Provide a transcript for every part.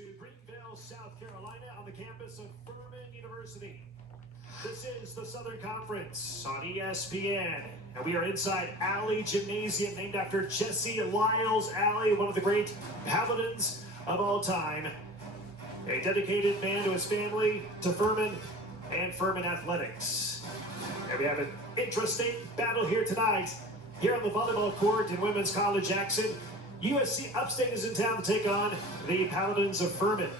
to Greenville, South Carolina on the campus of Furman University. This is the Southern Conference on ESPN, and we are inside Alley Gymnasium, named after Jesse Lyles Alley, one of the great paladins of all time. A dedicated man to his family, to Furman, and Furman athletics. And we have an intrastate battle here tonight, here on the volleyball court in Women's College action. USC Upstate is in town to take on the Paladins of Furman.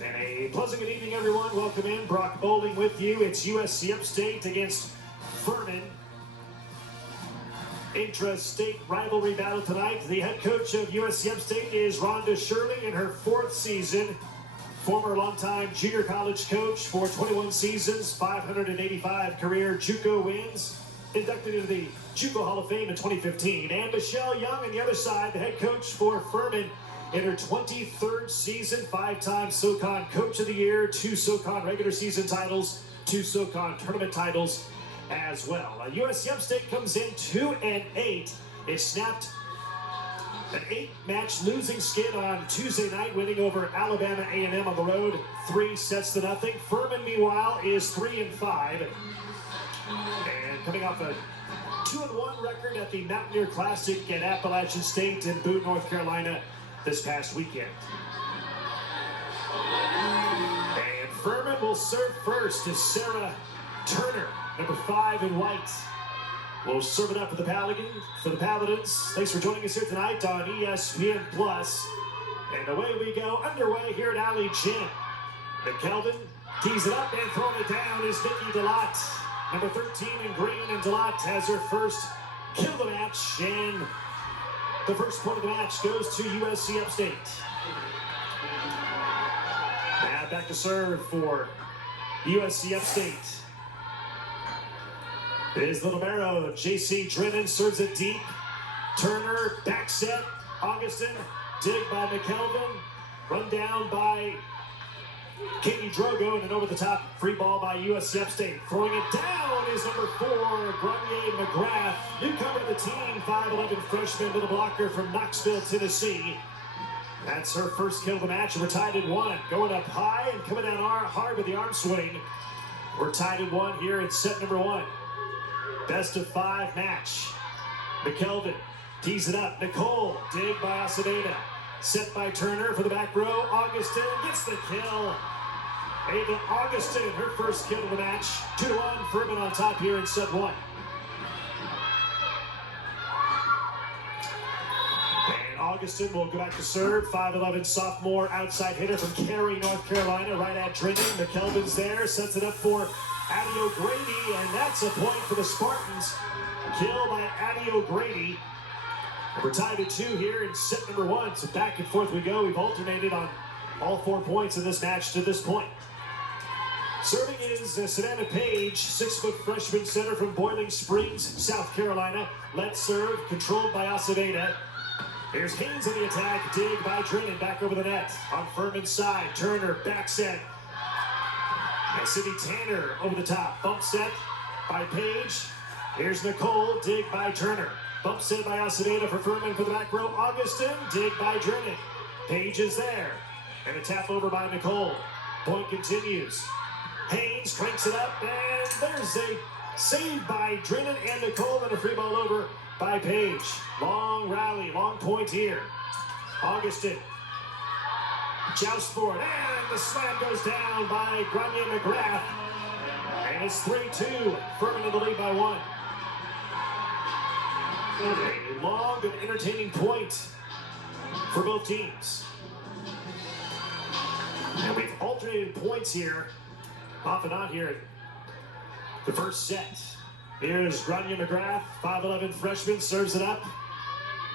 And a pleasant good evening, everyone. Welcome in. Brock Bowling with you. It's USC Upstate against Furman. Intra-state rivalry battle tonight. The head coach of USC Upstate is Rhonda Shirley in her 4th season. Former longtime junior college coach for 21 seasons, 585 career JUCO wins. Inducted into the JUCO Hall of Fame in 2015. And Michelle Young on the other side, the head coach for Furman in her 23rd season, 5-time SoCon Coach of the Year, 2 SoCon regular season titles, 2 SoCon tournament titles as well. USC Upstate comes in 2-8. It snapped an 8-match losing skid on Tuesday night, winning over Alabama A&M on the road, 3-0. Furman, meanwhile, is 3-5. And coming off a 2-1 record at the Mountaineer Classic at Appalachian State in Boone, North Carolina this past weekend. And Furman will serve first as Sarah Turner, number 5 in white. We'll serve it up for the Paladins. Thanks for joining us here tonight on ESPN Plus. And away we go, underway here at Alley Gym. McKelvin tees it up and throwing it down is Nikki DeLotte. Number 13 in green, and DeLotte has her first kill of the match. And the first point of the match goes to USC Upstate. Now back to serve for USC Upstate. It is the libero, J.C. Drennan, serves it deep. Turner, back set. Augustin, dig by McKelvin. Run down by Katie Drogo, and then over the top, free ball by USC Upstate. Throwing it down is number 4, Grenier McGrath, newcomer to the team, 5'11" freshman middle blocker from Knoxville, Tennessee. That's her first kill of the match, and we're tied at 1. Going up high and coming down hard with the arm swing. We're tied at 1 here in set number 1. Best of 5 match. McKelvin tees it up. Nicole, dig by Acevedo. Set by Turner for the back row. Augustin gets the kill. Ava Augustin, her first kill of the match. 2-1, Furman on top here in set 1. And Augustin will go back to serve. 5'11" sophomore outside hitter from Cary, North Carolina, right at Drennan. McKelvin's there, sets it up for Addie O'Grady, and that's a point for the Spartans. Kill by Addie O'Grady. We're tied at 2 here in set number 1, so back and forth we go. We've alternated on all 4 points in this match to this point. Serving is Savannah Page, 6-foot freshman center from Boiling Springs, South Carolina. Let's serve, controlled by Acevedo. Here's Haynes in the attack, dig by Drennan, back over the net. On Furman's side, Turner, back set. And Sydney Tanner over the top, bump set by Page. Here's Nicole, dig by Turner. Bump set by Acevedo for Furman for the back row. Augustin, dig by Drennan. Page is there. And a tap over by Nicole. Point continues. Haynes cranks it up, and there's a save by Drennan and Nicole, and a free ball over by Page. Long rally, long point here. Augustin. Joust for it, and the slam goes down by Grenier McGrath. And it's 3-2. Furman in the lead by 1. A long and entertaining point for both teams. And we've alternated points here, off and on here. The first set. Here's Grenier McGrath, 5'11" freshman, serves it up.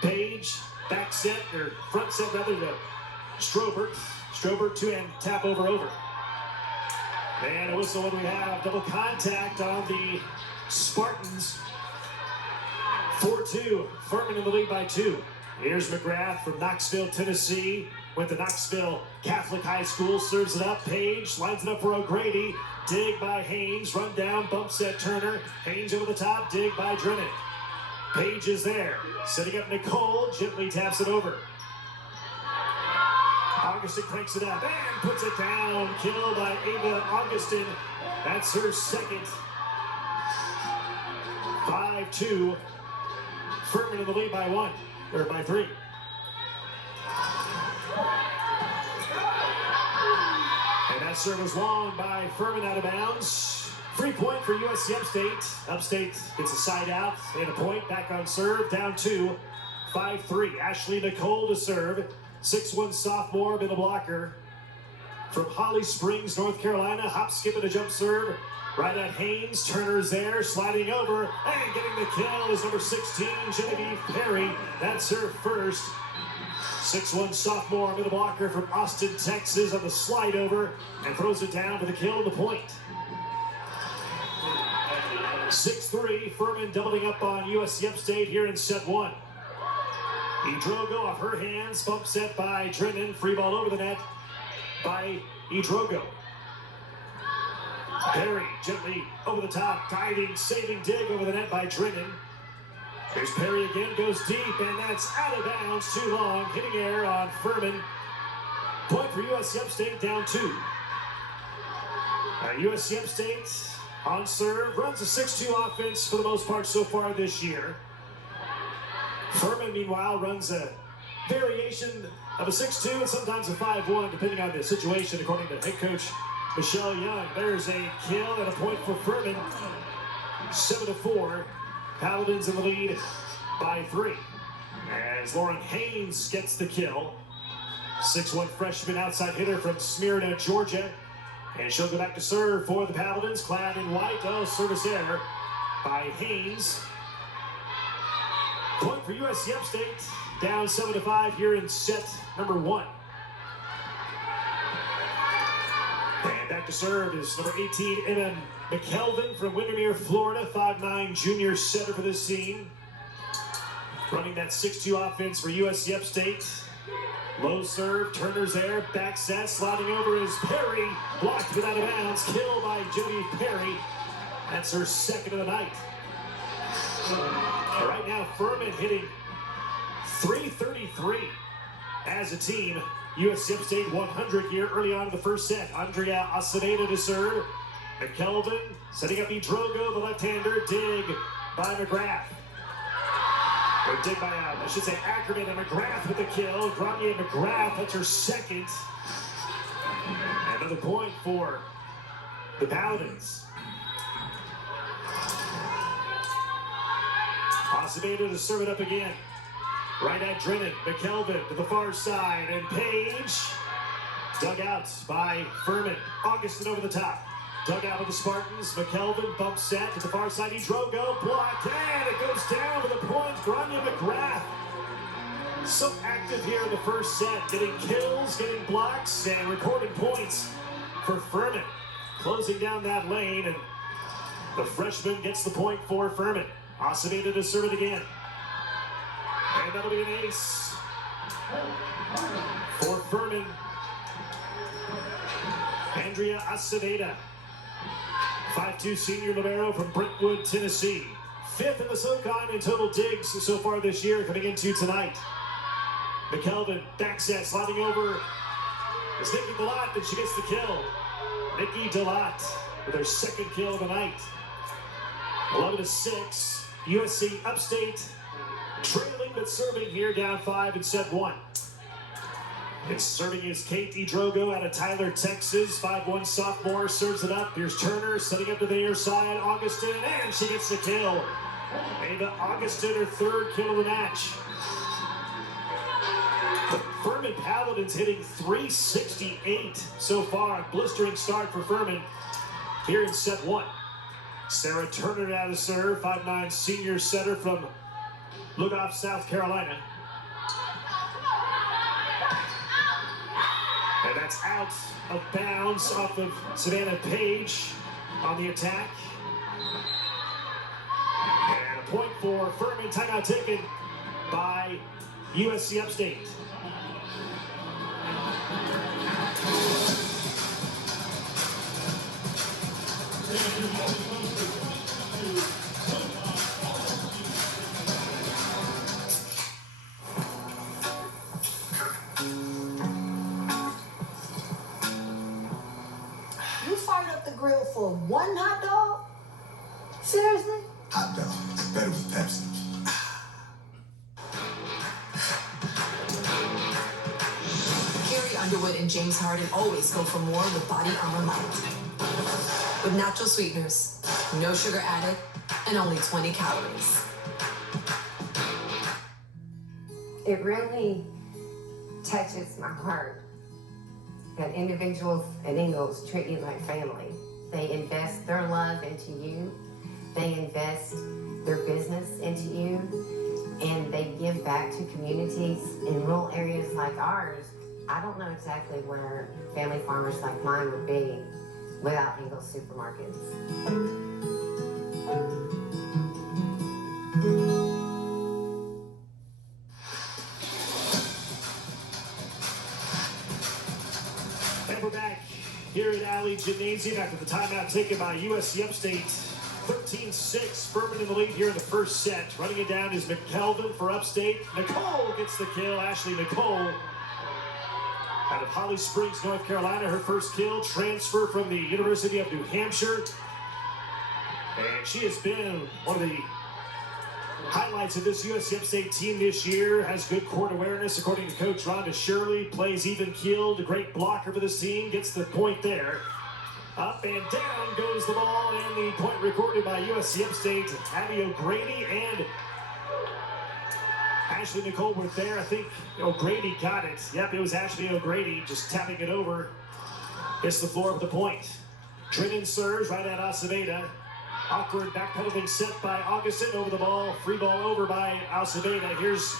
Page, back set, or front set rather, to Strobert. Strobert to and tap over. And a whistle when we have double contact on the Spartans. 4-2, Furman in the lead by 2. Here's McGrath from Knoxville, Tennessee. Went to Knoxville Catholic High School, serves it up. Page lines it up for O'Grady. Dig by Haynes, run down, bump set Turner. Haynes over the top, dig by Drennan. Page is there, setting up Nicole, gently taps it over. Augustin cranks it up and puts it down. Kill by Ava Augustin. That's her second. 5-2. Furman in the lead by 3. And that serve was long by Furman, out of bounds. 3-point for USC Upstate. Upstate gets a side out and a point. Back on serve, down 2. 5-3. Ashley Nicole to serve. 6'1" sophomore, middle blocker. From Holly Springs, North Carolina. Hop, skip, and a jump serve. Right at Haynes. Turner's there, sliding over. And getting the kill is number 16, Genevieve Perry. That's her first. 6'1" sophomore, middle blocker from Austin, Texas, on the slide over. And throws it down for the kill and the point. 6-3, Furman doubling up on USC Upstate here in set 1. Idrogo off her hands, bump set by Drennan, free ball over the net by Idrogo. Perry gently over the top, diving, saving dig over the net by Drennan. Here's Perry again, goes deep, and that's out of bounds, too long, hitting air on Furman. Point for USC Upstate, down 2. USC Upstate on serve, runs a 6-2 offense for the most part so far this year. Furman, meanwhile, runs a variation of a 6-2 and sometimes a 5-1, depending on the situation, according to head coach Michelle Young. There's a kill and a point for Furman. 7-4. Paladins in the lead by 3. As Lauren Haynes gets the kill. 6'1" freshman outside hitter from Smyrna, Georgia. And she'll go back to serve for the Paladins, clad in white. Oh, service error by Haynes. Point for USC Upstate, down 7-5 here in set number 1. And back to serve is number 18, Emma McKelvin from Windermere, Florida, 5'9" junior setter for this team. Running that 6-2 offense for USC Upstate. Low serve, Turner's there, back set, sliding over is Perry. Blocked but out of bounds, kill by Genevieve Perry. That's her second of the night. Right now, Furman hitting .333 as a team. USC Upstate 100 here early on in the first set. Andrea Acevedo to serve. McKelvin setting up Idrogo, the left-hander. Dig by McGrath. Or dig by, I should say, Ackerman and McGrath with the kill. Granier McGrath, that's her second. Another point for the Paladins. Acevedo to serve it up again. Right at Drennan, McKelvin to the far side, and Page dug out by Furman. Augustin over the top. Dug out with the Spartans. McKelvin bump set to the far side. Idrogo blocked, and it goes down with a point. Grania McGrath. So active here in the first set, getting kills, getting blocks, and recording points for Furman. Closing down that lane, and the freshman gets the point for Furman. Acevedo to serve it again. And that'll be an ace for Furman. Andrea Acevedo, 5'2" senior libero from Brentwood, Tennessee. 5th in the SoCon in total digs so far this year, coming into tonight. McKelvin, back set, sliding over. It's Nikki Delott, and she gets the kill. Nikki Delott with her second kill of the night. 11-6. USC Upstate trailing but serving here, down 5 in set 1. It's serving is Kate Idrogo out of Tyler, Texas. 5'1" sophomore, serves it up. Here's Turner setting up to the near side. Augustin, and she gets the kill. Ava Augustin, her third kill of the match. The Furman Paladins hitting .368 so far. Blistering start for Furman here in set 1. Sarah Turner out of serve, 5'9" senior setter from Lugoff, South Carolina. And that's out of bounds off of Savannah Page on the attack. And a point for Furman, timeout taken by USC Upstate. up the grill for one hot dog? Seriously? Hot dog. It's better with Pepsi. Carrie Underwood and James Harden always go for more with Body Armor Light. With natural sweeteners, no sugar added, and only 20 calories. It really touches my heart that individuals at Ingles treat you like family. They invest their love into you, they invest their business into you, and they give back to communities in rural areas like ours. I don't know exactly where family farmers like mine would be without Ingles supermarkets. And we're back here at Alley Gymnasium after the timeout taken by USC Upstate. 13-6, Furman in the lead here in the first set. Running it down is McKelvin for Upstate. Nicole gets the kill. Ashley Nicole out of Holly Springs, North Carolina. Her first kill, transfer from the University of New Hampshire. And she has been one of the highlights of this USC Upstate team this year. Has good court awareness, according to Coach Rhonda Shirley. Plays even-keeled, a great blocker for this team. Gets the point there. Up and down goes the ball, and the point recorded by USC Upstate. Abby O'Grady and Ashley Nicole were there. I think O'Grady got it. Yep, it was Ashley O'Grady just tapping it over. Hits the floor with the point. Drennan serves right at Acevedo. Awkward backpedaling set by Augustin over the ball. Free ball over by Acevedo. Here's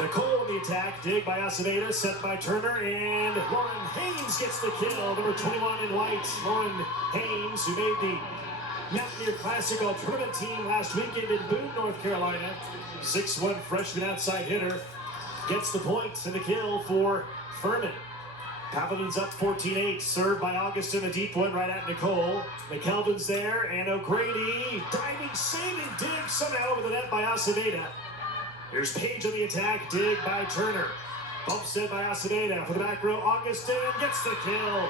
Nicole on the attack. Dig by Acevedo. Set by Turner. And Lauren Haynes gets the kill. Number 21 in white. Lauren Haynes, who made the Mountaineer Classic All-Tournament team last weekend in Boone, North Carolina. 6'1" freshman outside hitter. Gets the point and the kill for Furman. Paladin's up 14-8. Served by Augustin. A deep one right at Nicole. McKelvin's there. And O'Grady diving, saving dig somehow over the net by Acevedo. Here's Page on the attack. Dig by Turner. Bump set by Acevedo. For the back row, Augustin gets the kill.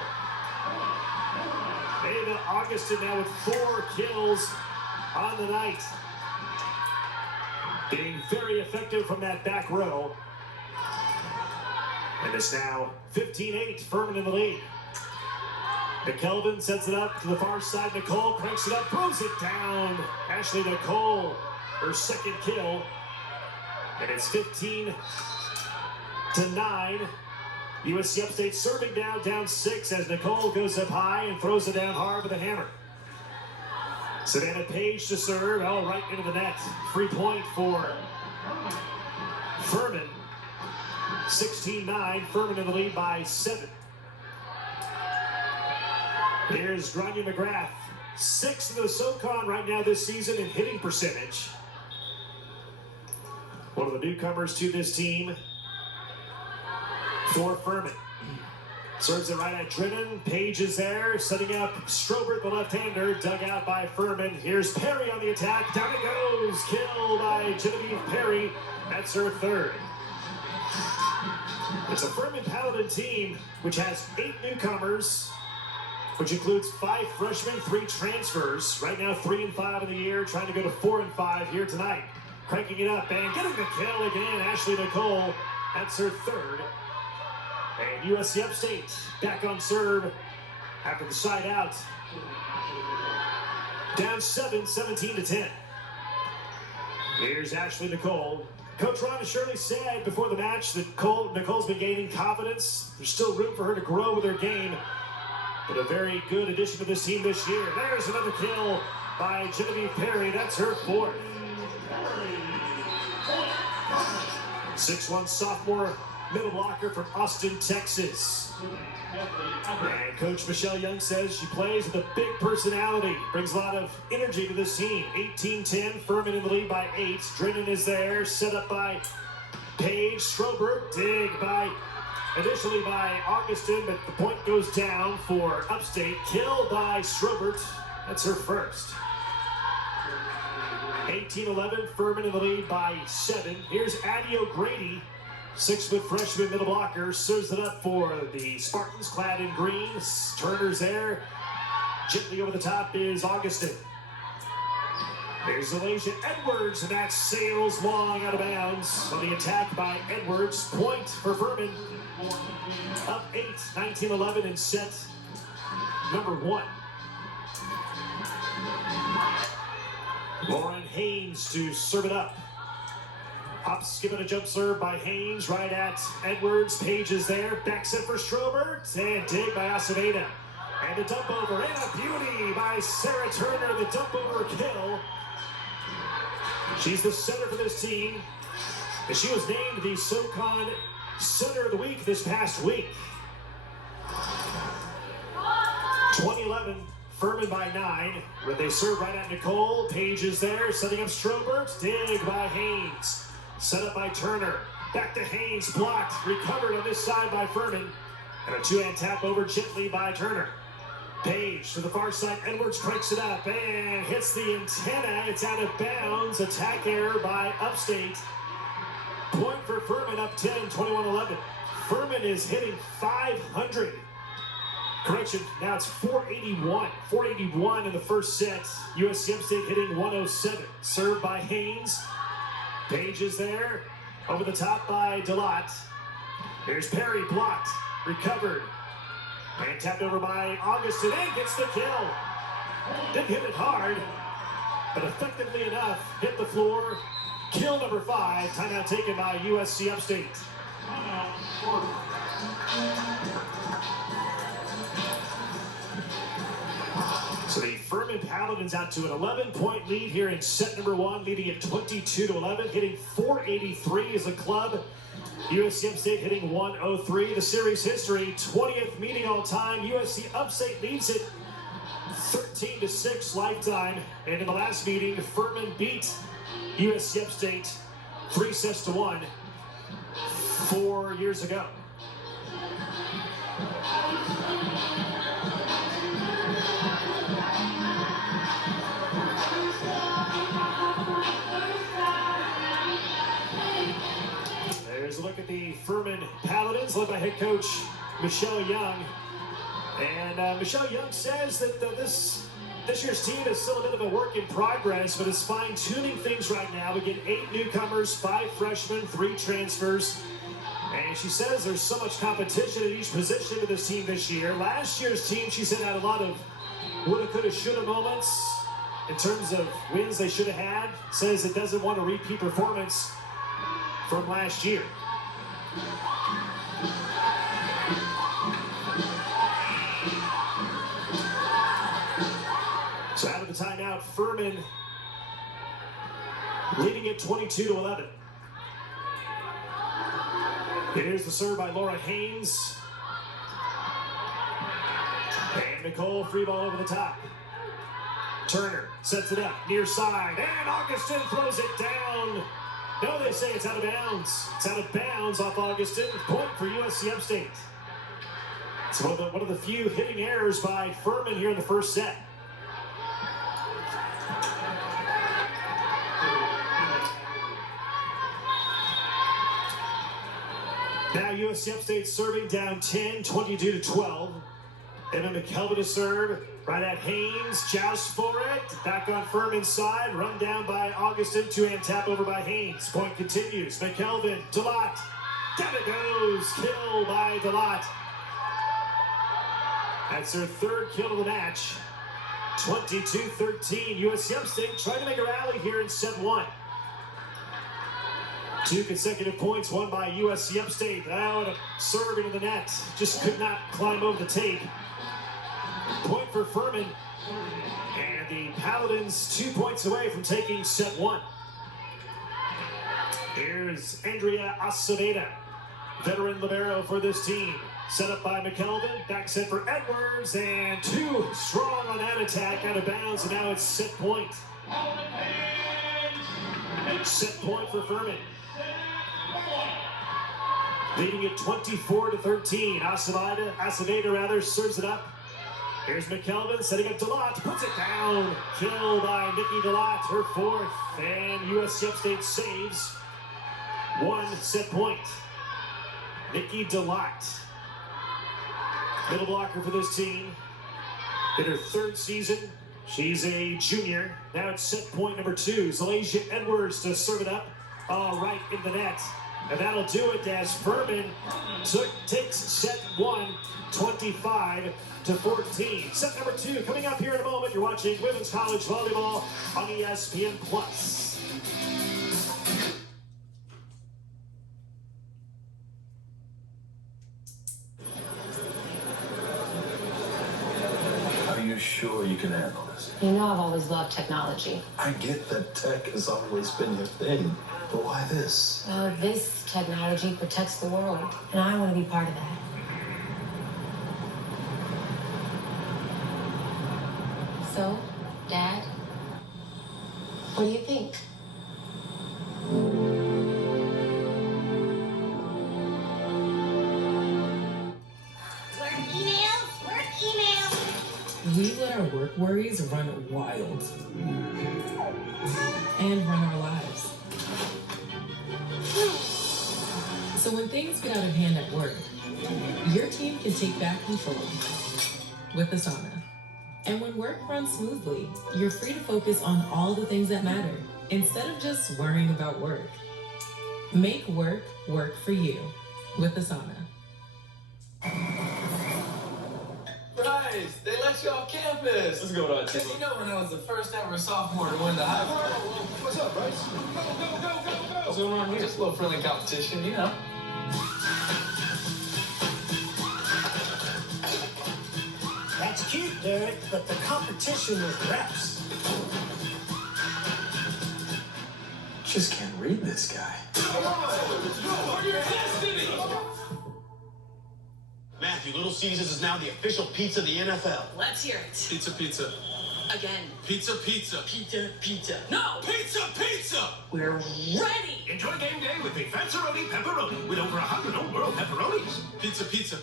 Ava Augustin now with 4 kills on the night. Being very effective from that back row. And it's now 15-8, Furman in the lead. McKelvin sets it up to the far side. Nicole cranks it up, throws it down. Ashley Nicole, her second kill. And it's 15-9. USC Upstate serving down 6 as Nicole goes up high and throws it down hard with a hammer. Savannah Page to serve, right into the net. Free point for Furman. 16-9, Furman in the lead by 7. Here's Grania McGrath, 6th in the SoCon right now this season in hitting percentage. One of the newcomers to this team for Furman. Serves it right at Drennan. Page is there, setting up Strobert, the left-hander, dug out by Furman. Here's Perry on the attack. Down it goes. Kill by Genevieve Perry. That's her third. It's a Furman Paladin team which has 8 newcomers, which includes 5 freshmen, 3 transfers. Right now, 3 and 5 in the year, trying to go to 4 and 5 here tonight. Cranking it up and getting the kill again. Ashley Nicole, that's her third. And USC Upstate back on serve after the side out. Down 7, 17-10. Here's Ashley Nicole. Coach Rhonda Shirley said before the match that Nicole's been gaining confidence. There's still room for her to grow with her game, but a very good addition to this team this year. There's another kill by Genevieve Perry. That's her 4th. 6'1" sophomore middle blocker from Austin, Texas. And Coach Michelle Young says she plays with a big personality, brings a lot of energy to this team. 18-10, Furman in the lead by 8. Drennan is there, set up by Page. Strobert, dig initially by Augustin, but the point goes down for Upstate. Kill by Strobert, that's her first. 18-11, Furman in the lead by 7. Here's Addie O'Grady, 6-foot freshman middle blocker, serves it up for the Spartans clad in green. Turner's there. Gently over the top is Augustin. There's Elijah Edwards, and that sails long out of bounds on the attack by Edwards. Point for Furman. Up 8, 19-11 in set number 1. Lauren Haynes to serve it up. Skip it a jump serve by Haynes, right at Edwards. Page is there. Back set for Strobert, and dig by Acevedo. And the dump over, and a beauty by Sarah Turner, the dump over kill. She's the center for this team, and she was named the SoCon Center of the Week this past week. 2011, Furman by 9, where they serve right at Nicole. Page is there, setting up Strobert. Dig by Haynes. Set up by Turner. Back to Haynes, blocked. Recovered on this side by Furman. And a two-hand tap over gently by Turner. Page to the far side. Edwards cranks it up and hits the antenna. It's out of bounds. Attack error by Upstate. Point for Furman, up 10, 21-11. Furman is hitting 500. Correction, now it's 481. 481 in the first set. USC Upstate hitting 107. Served by Haynes. Page is there. Over the top by Delott. There's Perry, blocked. Recovered. And tapped over by Augustin, and gets the kill. Didn't hit it hard, but effectively enough, hit the floor. Kill number 5, timeout taken by USC Upstate. So the Furman Paladins out to an 11-point lead here in set number 1, leading at 22-11, hitting 483 as a club. USC Upstate hitting 103. The series history, 20th meeting all time. USC Upstate leads it 13-6 lifetime. And in the last meeting, Furman beat USC Upstate 3-1 4 years ago. There's a look at the Furman Paladins, led by head coach Michelle Young. And Michelle Young says that this year's team is still a bit of a work in progress, but is fine-tuning things right now. We get 8 newcomers, 5 freshmen, 3 transfers. And she says there's so much competition at each position with this team this year. Last year's team, she said, had a lot of woulda, coulda, shoulda moments in terms of wins they should have had. Says it doesn't want a repeat performance from last year. So out of the timeout, Furman leading at 22-11. Here's the serve by Laura Haynes. And Nicole, free ball over the top. Turner sets it up, near side, and Augustin throws it down. No, they say it's out of bounds. It's out of bounds off Augustin. Point for USC Upstate. It's one of the few hitting errors by Furman here in the first set. Now USC Upstate serving down 10, 22-12. Emma McKelvin to serve. Right at Haynes, joust for it. Back on Furman's side, run down by Augustin, two-hand tap over by Haynes. Point continues. McKelvin, Delott. Down it goes. Kill by Delott. That's her 3rd kill of the match. 22-13. USC Upstate trying to make a rally here in set 1. 2 consecutive points won by USC Upstate. Out of serving in the net. Just could not climb over the tape. Point for Furman. And the Paladins 2 points away from taking set 1. Here's Andrea Acevedo, veteran libero for this team. Set up by McKelvin. Back set for Edwards. And too strong on that attack, out of bounds. And now it's set point. Set point for Furman. Leading at 24-13. Acevedo serves it up. Here's McKelvin setting up Delott, puts it down. Kill by Nikki Delott, her 4th. And USC Upstate saves 1 set point. Nikki Delott, middle blocker for this team. In her third season, she's a junior. Now it's set point number 2. Zalasia Edwards to serve it up. All right in the net. And that'll do it as Furman takes set 1, 25-14. Set number 2 coming up here in a moment. You're watching Women's College Volleyball on ESPN+. Are you sure you can handle this? You know I've always loved technology. I get that tech has always been your thing, but why this? Well, this technology protects the world, and I want to be part of that. So, Dad, what do you think? Work emails. We let our work worries run wild and run our lives. So when things get out of hand at work, your team can take back control with Asana. And when work runs smoothly, you're free to focus on all the things that matter instead of just worrying about work. Make work work for you with Asana. Bryce, they let you off campus. What's going on, Tim? You know when I was the first ever sophomore to win the high school. What's up, Bryce? Go. What's going on here? Just a little friendly competition, you know. That's cute, Derek, but the competition was reps. Just can't read this guy. Matthew, Little Caesars is now the official pizza of the NFL. Let's hear it. Pizza. Again. Pizza. Pizza. No! Pizza! We're ready! Enjoy game day with the Fanceroni Pepperoni with over 100 old world pepperonis. Pizza.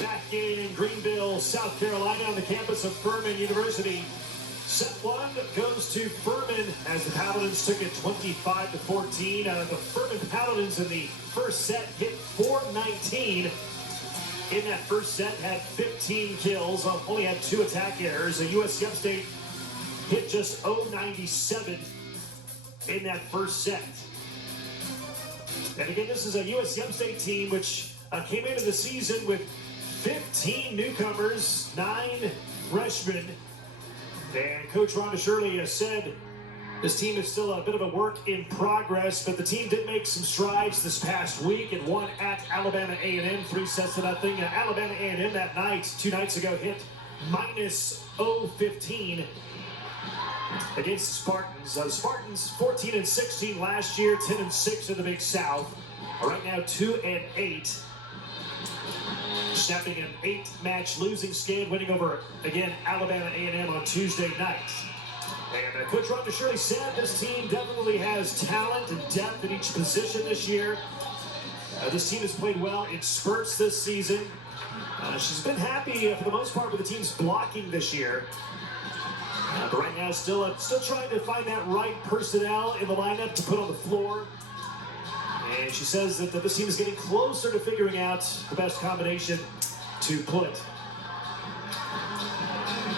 Back in Greenville, South Carolina, on the campus of Furman University. Set 1 goes to Furman as the Paladins took it 25-14. The Furman Paladins in the first set hit 419. In that first set, had 15 kills, only had 2 attack errors. USC Upstate hit just 097 in that first set. And again, this is a USC Upstate team which came into the season with 15 newcomers, 9 freshmen. And Coach Rhonda Shirley has said this team is still a bit of a work in progress, but the team did make some strides this past week and won at Alabama A&M 3-0. Alabama A&M that night, 2 nights ago, hit minus 0-15 against the Spartans. The Spartans 14-16 last year, 10-6 in the Big South. Right now 2-8. Snapping an 8-match losing skid, winning over, again, Alabama A&M on Tuesday night. And Coach Rhonda Shirley said this team definitely has talent and depth at each position this year. This team has played well in spurts this season. She's been happy for the most part with the team's blocking this year. But right now, still trying to find that right personnel in the lineup to put on the floor. And she says that this team is getting closer to figuring out the best combination to put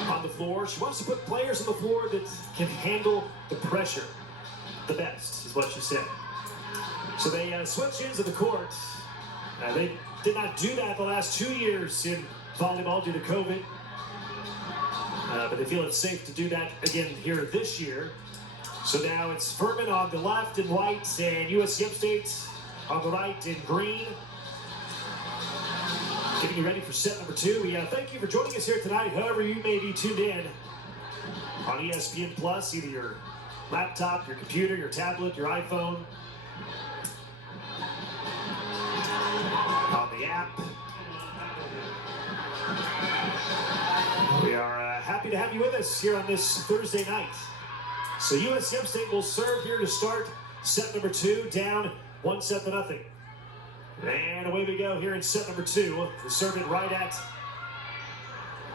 on the floor. She wants to put players on the floor that can handle the pressure the best, is what she said. So they switched into the court. They did not do that the last 2 years in volleyball due to COVID. But they feel it's safe to do that again here this year. So now it's Furman on the left and white, and USC Upstate on the right in green. Getting you ready for set number 2. We thank you for joining us here tonight, however you may be tuned in on ESPN Plus, either your laptop, your computer, your tablet, your iPhone, on the app. We are happy to have you with us here on this Thursday night. So USC Upstate will serve here to start set number 2, down 1-0. And away we go here in set number 2. We serve it right at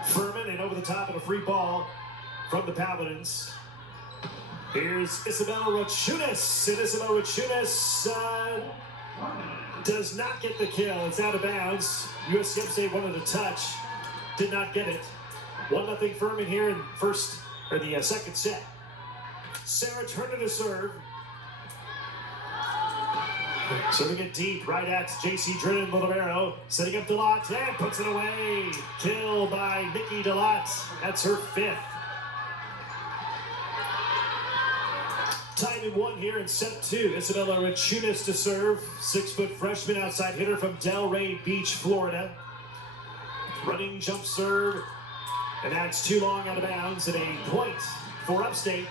Furman, and over the top of a free ball from the Paladins. Here's Isabella Rachunas, and Isabella Rachunas does not get the kill. It's out of bounds. USC Upstate wanted a touch, did not get it. 1-0 Furman here in the second set. Sarah Turner to serve. Serving it deep, right at J.C. Drennan Bolivero. Setting up Delott and puts it away. Kill by Nikki Delott. That's her 5th. Tied in 1 here in set 2. Isabella Rachunas to serve. 6-foot freshman outside hitter from Delray Beach, Florida. Running jump serve. And that's too long out of bounds, and a point for Upstate.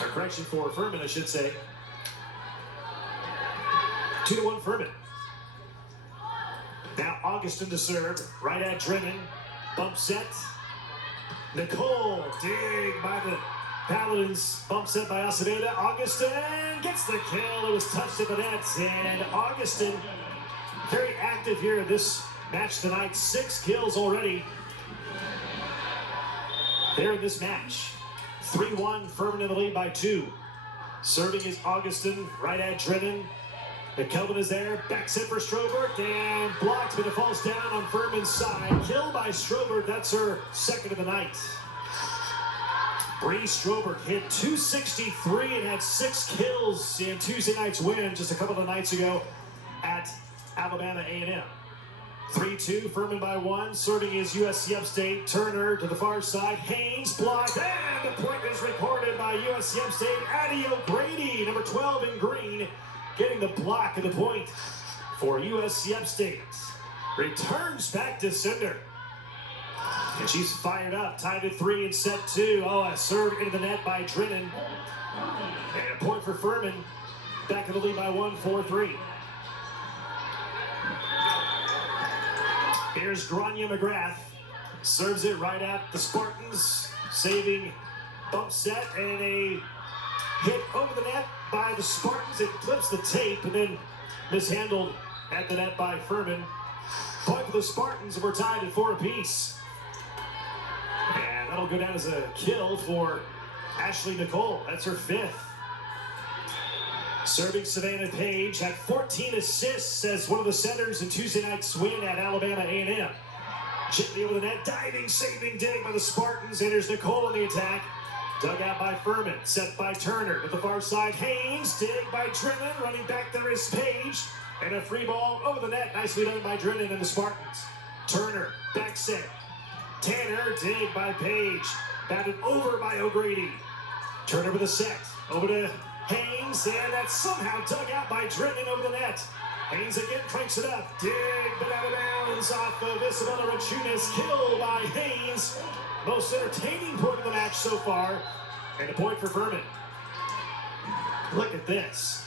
Or correction for Furman, I should say. 2-1 Furman. Now Augustin to serve, right at Drennan. Bump set. Nicole, dig by the Paladins. Bump set by Acevedo. Augustin gets the kill. It was touched at the net, and Augustin very active here in this match tonight. 6 kills already there in this match. 3-1, Furman in the lead by 2. Serving is Augustin, right at Drennan. McKelvin is there, backs it for Strobert, and blocked, but it falls down on Furman's side. Kill by Strobert, that's her 2nd of the night. Bree Strobert hit .263 and had 6 kills in Tuesday night's win just a couple of nights ago at Alabama A&M. 3-2, Furman by 1. Serving is USC Upstate. Turner to the far side. Haynes blocked, and the point is recorded by USC Upstate. Addie O'Grady, number 12 in green, getting the block of the point for USC Upstate. Returns back to Cinder. And she's fired up. Tied at 3 in set 2. Oh, a serve into the net by Drennan. And a point for Furman. Back in the lead by 1, 4-3. Here's Grania McGrath. Serves it right at the Spartans. Saving bump set and a hit over the net by the Spartans. It clips the tape and then mishandled at the net by Furman. Point for the Spartans, and we're tied at 4 apiece. And that'll go down as a kill for Ashley Nicole. That's her 5th. Serving Savannah Page had 14 assists as one of the centers in Tuesday night's win at Alabama A&M. Gently over the net, diving, saving dig by the Spartans. And here's Nicole in the attack. Dug out by Furman, set by Turner. To the far side, Haynes, dig by Drennan. Running back there is Page. And a free ball over the net. Nicely done by Drennan and the Spartans. Turner, back set. Tanner, dig by Page. Batted over by O'Grady. Turner with a set. Over to Haynes, and that's somehow dug out by Drennan over the net. Haynes again cranks it up. Dig, but out of bounds off of Isabella Rachunas. Kill by Haynes. Most entertaining point of the match so far. And a point for Furman. Look at this.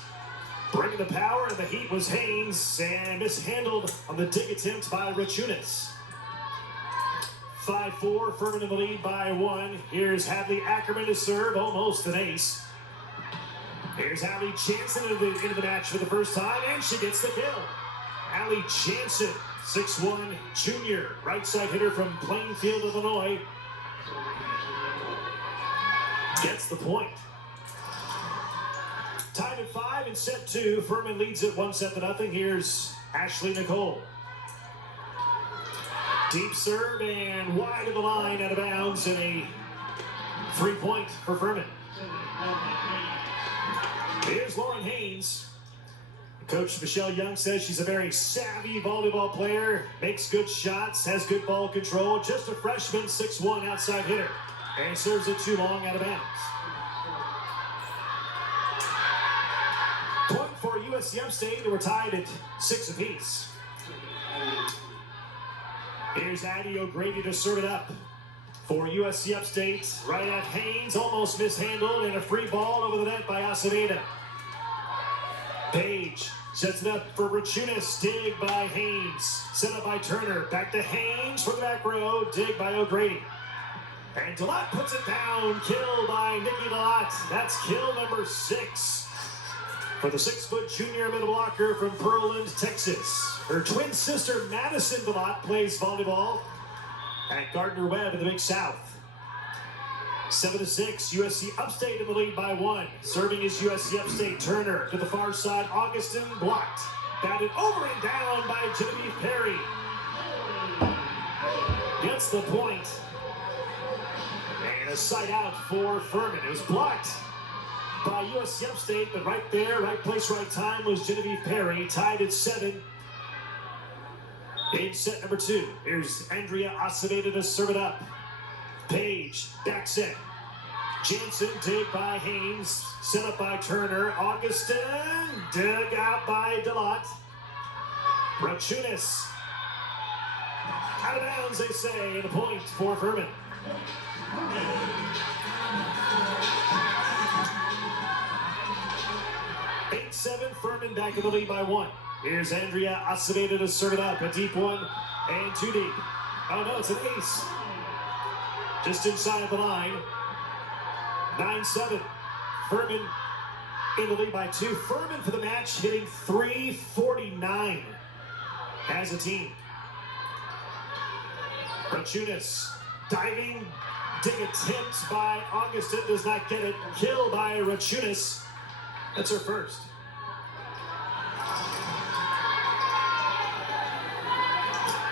Bringing the power, and the heat was Haynes, and mishandled on the dig attempt by Rachunas. 5-4, Furman in the lead by 1. Here's Hadley Ackerman to serve, almost an ace. Here's Allie Jansen into the match for the first time, and she gets the kill. Allie Jansen, 6'1", junior, right side hitter from Plainfield, Illinois, gets the point. Tied at 5 in set 2. Furman leads it 1-0. Here's Ashley Nicole. Deep serve and wide of the line, out of bounds, and a free point for Furman. Here's Lauren Haynes. Coach Michelle Young says she's a very savvy volleyball player, makes good shots, has good ball control. Just a freshman, 6'1", outside hitter, and serves it too long, out of bounds. Point for USC Upstate, and we're tied at 6 apiece. Here's Addie O'Grady to serve it up for USC Upstate. Right at Haynes, almost mishandled, and a free ball over the net by Acevedo. Page sets it up for Rachunas. Dig by Haynes. Set up by Turner. Back to Haynes from the back row. Dig by O'Grady. And Delott puts it down. Kill by Nikki Delott. That's kill number 6 For the 6-foot junior middle blocker from Pearland, Texas. Her twin sister Madison DeLotte plays volleyball at Gardner Webb in the Big South. 7-6, USC Upstate in the lead by 1. Serving is USC Upstate. Turner to the far side. Augustin blocked. Batted over and down by Genevieve Perry. Gets the point. And a side out for Furman. It was blocked by USC Upstate, but right there, right place, right time was Genevieve Perry. Tied at 7 in set number 2. Here's Andrea Acevedo to serve it up. Page, back set. Jansen, dig by Haynes. Set up by Turner. Augustin, dug out by DeLotte. Rachunas. Out of bounds, they say, and a point for Furman. 8-7, Furman back in the lead by 1. Here's Andrea Acevedo to serve it up. A deep one and 2 deep. Oh no, it's an ace. Just inside of the line. 9-7. Furman in the lead by 2. Furman for the match hitting .349 as a team. Rachunas diving, dig attempt by Augustin, does not get it. Kill by Rachunas. That's her first.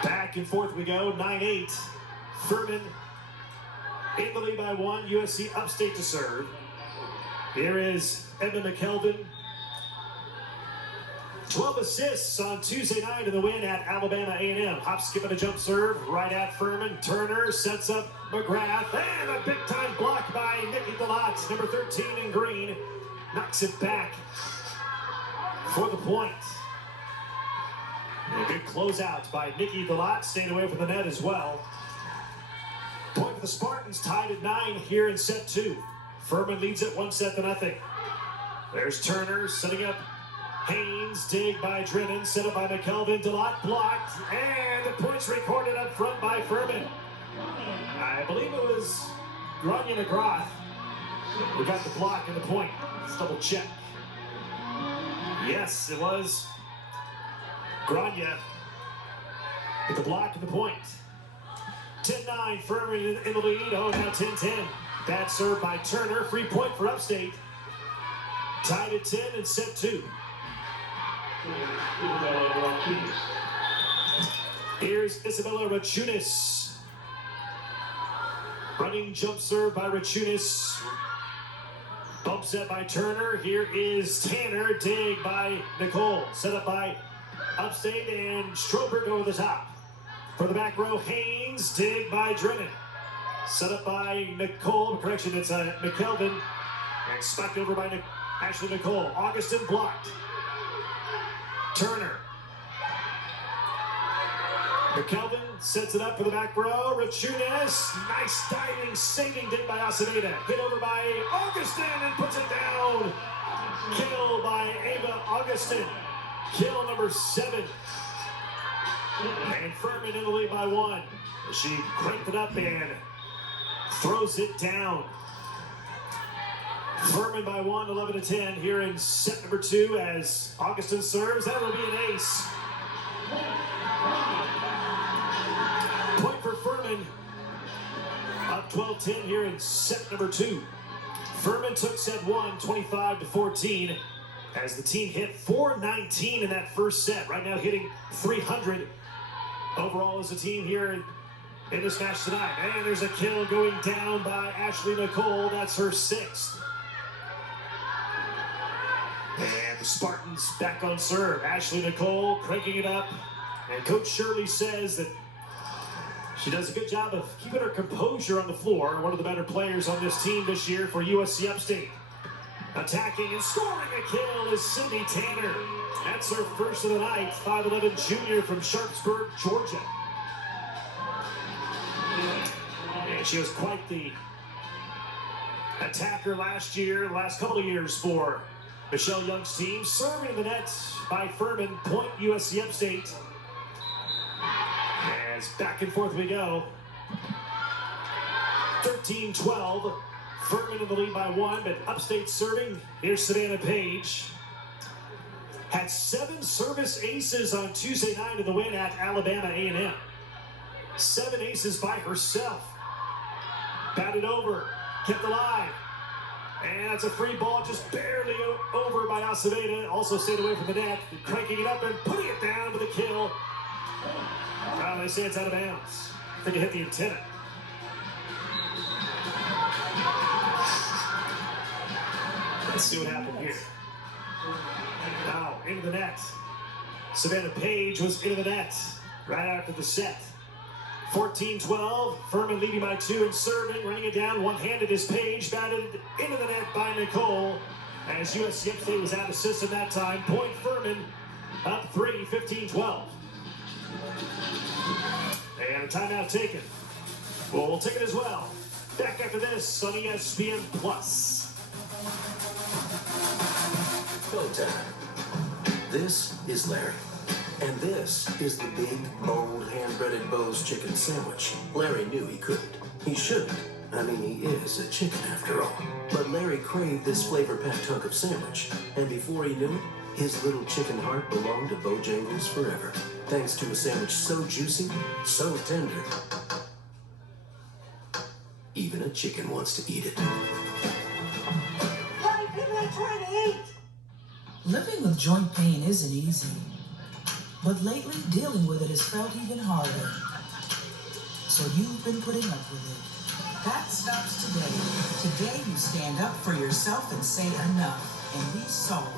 Back and forth we go, 9-8. Furman in the lead by 1. USC Upstate to serve. Here is Emma McKelvin. 12 assists on Tuesday night in the win at Alabama A&M. Hop, skip, and a jump serve right at Furman. Turner sets up McGrath, and a big-time block by Nikki DeLotte, number 13 in green. Knocks it back for the point. And a good closeout by Nikki DeLotte, staying away from the net as well. Point for the Spartans, tied at 9 here in set 2. Furman leads it 1-0. There's Turner setting up Haynes, dig by Drennan, set up by McKelvin. DeLotte blocked, and the points recorded up front by Furman. I believe it was Grania McGrath who got the block and the point. Let's double check. Yes, it was Grania with the block and the point. 10-9, Furman in the lead. Oh, now 10-10. Bad serve by Turner. Free point for Upstate. Tied at 10 in set 2. Here's Isabella Rachunas. Running jump serve by Rachunas. Bump set by Turner. Here is Tanner. Dig by Nicole. Set up by Upstate, and Strobert over the top. For the back row, Haynes. Dig by Drennan. Set up by Nicole. Correction, it's McKelvin. And spiked over by Ashley Nicole. Augustin blocked. Turner. McKelvin sets it up for the back row. Rachunas. Nice diving, saving dig by Acevedo. Hit over by Augustin and puts it down. Kill by Ava Augustin. Kill number 7. And Furman in the lead by 1. She cranked it up and throws it down. Furman by 1, 11-10 here in set number 2 as Augustin serves. That will be an ace. Point for Furman. Up 12-10 here in set number 2. Furman took set 1, 25-14, as the team hit .419 in that first set. Right now hitting .300 overall as a team here in this match tonight. And there's a kill going down by Ashley Nicole. That's her 6th. And the Spartans back on serve. Ashley Nicole cranking it up. And Coach Shirley says that she does a good job of keeping her composure on the floor. One of the better players on this team this year for USC Upstate. Attacking and scoring a kill is Cindy Tanner. That's her first of the night. 5'11" junior from Sharpsburg, Georgia. And she was quite the attacker last year, the last couple of years for Michelle Young's team. Serving the net by Furman, point USC Upstate. As back and forth we go. 13-12. Furman in the lead by 1, but Upstate serving. Here's Savannah Page. had 7 service aces on Tuesday night in the win at Alabama A&M. 7 aces by herself. Batted over, kept alive. And that's a free ball, just barely over by Acevedo. Also stayed away from the net, cranking it up and putting it down with a kill. Well, they say it's out of bounds. I think it hit the antenna. Let's see what happened here. Now, into the net. Savannah Page was into the net right after the set. 14-12, Furman leading by 2 and serving, running it down one-handed is Page, batted into the net by Nicole. As USC Upstate was out of system that time, point Furman up 3, 15-12. And a timeout taken. We'll take it as well. Back after this on ESPN Plus. Go time. This is Larry. And this is the big, bold, hand-breaded Bo's chicken sandwich. Larry knew he couldn't. He shouldn't. I mean, he is a chicken after all. But Larry craved this flavor-packed hunk of sandwich. And before he knew it, his little chicken heart belonged to Bojangles forever. Thanks to a sandwich so juicy, so tender, even a chicken wants to eat it. Living with joint pain isn't easy. But lately, dealing with it has felt even harder. So you've been putting up with it. That stops today. Today you stand up for yourself and say enough. And we solve it.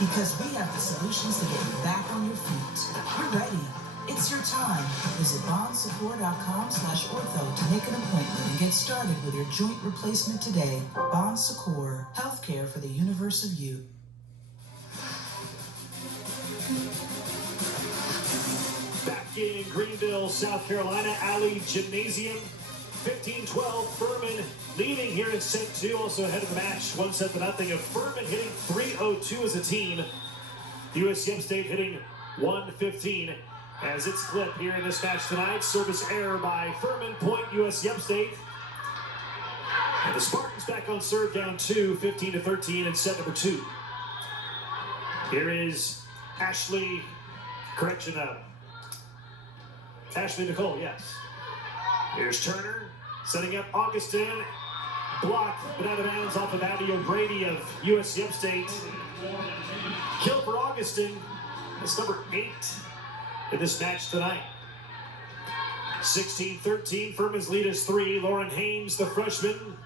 Because we have the solutions to get you back on your feet. You're ready. It's your time. Visit bonsecours.com/ortho to make an appointment and get started with your joint replacement today. Bon Secours, healthcare for the universe of you. Back in Greenville, South Carolina, Alley Gymnasium. 15-12, Furman leading here in set 2, also ahead of the match, 1-0 of Furman hitting .302 as a team. USC Upstate hitting .115 as its clip here in this match tonight. Service error by Furman, point USC Upstate. And the Spartans back on serve, down 2, 15-13 in set number 2. Here is Ashley Nicole, yes. Here's Turner, setting up Augustin, blocked, but out of bounds off of Addie O'Grady of USC Upstate. Kill for Augustin, that's number 8 in this match tonight. 16-13, Furman's lead is 3. Lauren Haynes, the freshman,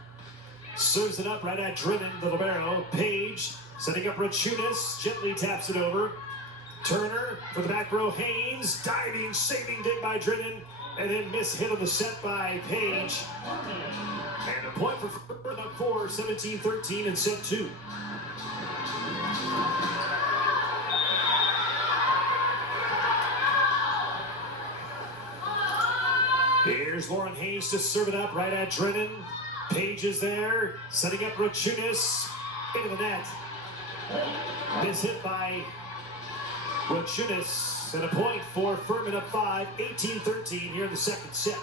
serves it up right at Drennan, the libero. Page, setting up Rachunas, gently taps it over. Turner for the back row, Haynes, diving, saving dig by Drennan, and then miss hit on the set by Page. And a point for Furman up 4, 17-13 in set 2. Here's Lauren Haynes to serve it up right at Drennan. Page is there, setting up Rachunas into the net. Miss hit by Rachunas, and a point for Furman up 5, 18-13 here in the second set.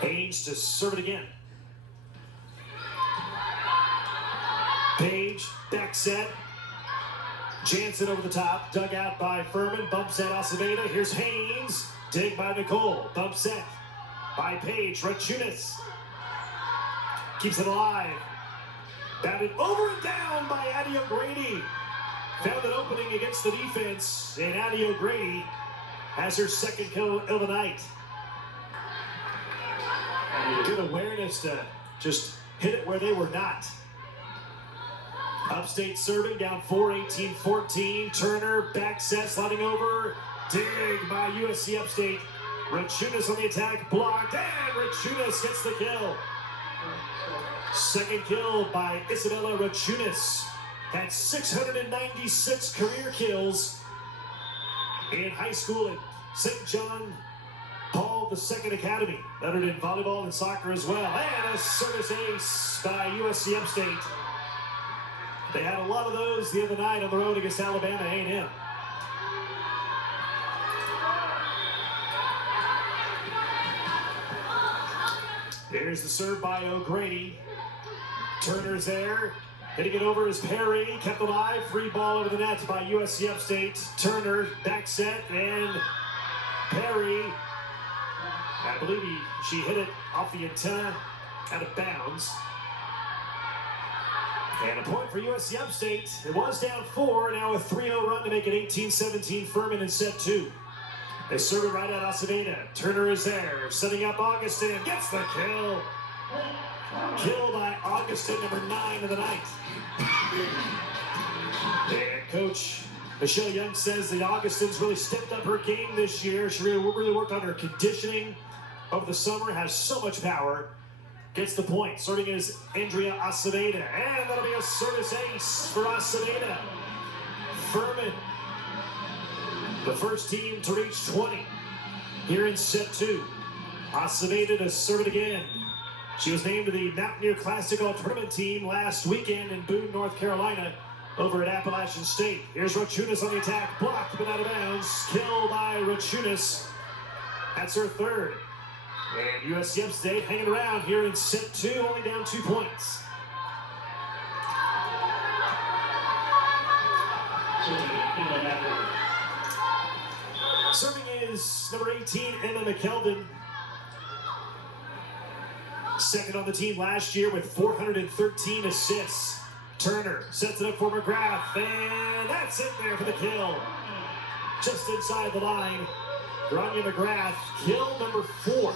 Haynes to serve it again. Page, back set. Jansen over the top, dug out by Furman, bump set Acevedo. Here's Haynes, dig by Nicole, bump set by Page. Rachunas keeps it alive. Batted over and down by Addie O'Grady. Found an opening against the defense, and Addie O'Grady has her second kill of the night. Good awareness to just hit it where they were not. Upstate serving, down 4, 18-14. Turner, back set, sliding over. Dig by USC Upstate. Rachunas on the attack, blocked, and Rachunas gets the kill. Second kill by Isabella Rachunas. Had 696 career kills in high school at St. John Paul II Academy. Lettered in volleyball and soccer as well. And a service ace by USC Upstate. They had a lot of those the other night on the road against Alabama A&M. Here's the serve by O'Grady. Turner's there. Hitting it over is Perry, kept alive, free ball over the net by USC Upstate. Turner, back set, and Perry, I believe she hit it off the antenna, out of bounds. And a point for USC Upstate. It was down 4, now a 3-0 run to make it 18-17 Furman in set 2. They serve it right at Aceveda. Turner is there, setting up Augustin, gets the kill. Kill by Augustin, number 9 of the night. And Coach Michelle Young says the Augustin's really stepped up her game this year. She really worked on her conditioning over the summer, has so much power. Gets the point. Serving is Andrea Aceveda. And that'll be a service ace for Aceveda. Furman, the first team to reach 20 here in set 2. Aceveda to serve it again. She was named to the Mountaineer Classic All-Tournament team last weekend in Boone, North Carolina, over at Appalachian State. Here's Rachunas on the attack, blocked but out of bounds. Kill by Rachunas. That's her third. And USC Upstate hanging around here in set 2, only down 2 points. Serving is number 18, Emma McKelvin. Second on the team last year with 413 assists. Turner sets it up for McGrath, and that's it there for the kill. Just inside the line, Grania McGrath, kill number 4.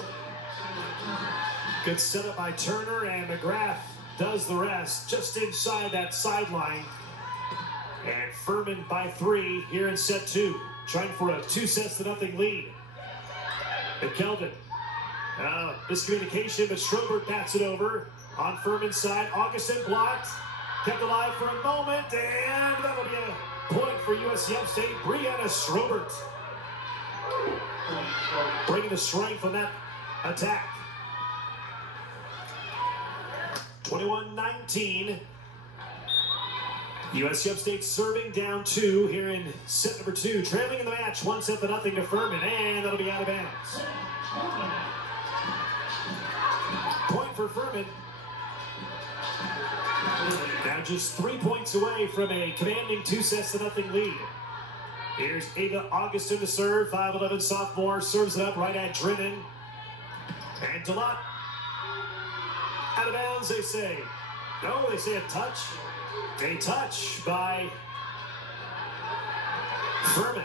Good setup by Turner, and McGrath does the rest just inside that sideline. And Furman by 3 here in set 2, trying for a 2-0 lead. McKelvin. Miscommunication, but Schroeder bats it over on Furman's side. Augustin blocked, kept alive for a moment, and that'll be a point for USC Upstate. Brianna Schroeder bringing the strength on that attack. 21-19. USC Upstate serving down 2 here in set number 2. Trailing in the match, 1-0 to Furman, and that'll be out of bounds. Point for Furman. Now just 3 points away from a commanding 2-0 lead. Here's Ava Augustin to serve. 5'11" sophomore, serves it up right at Drennan. And Delott. Out of bounds, they say. No, they say a touch. A touch by Furman.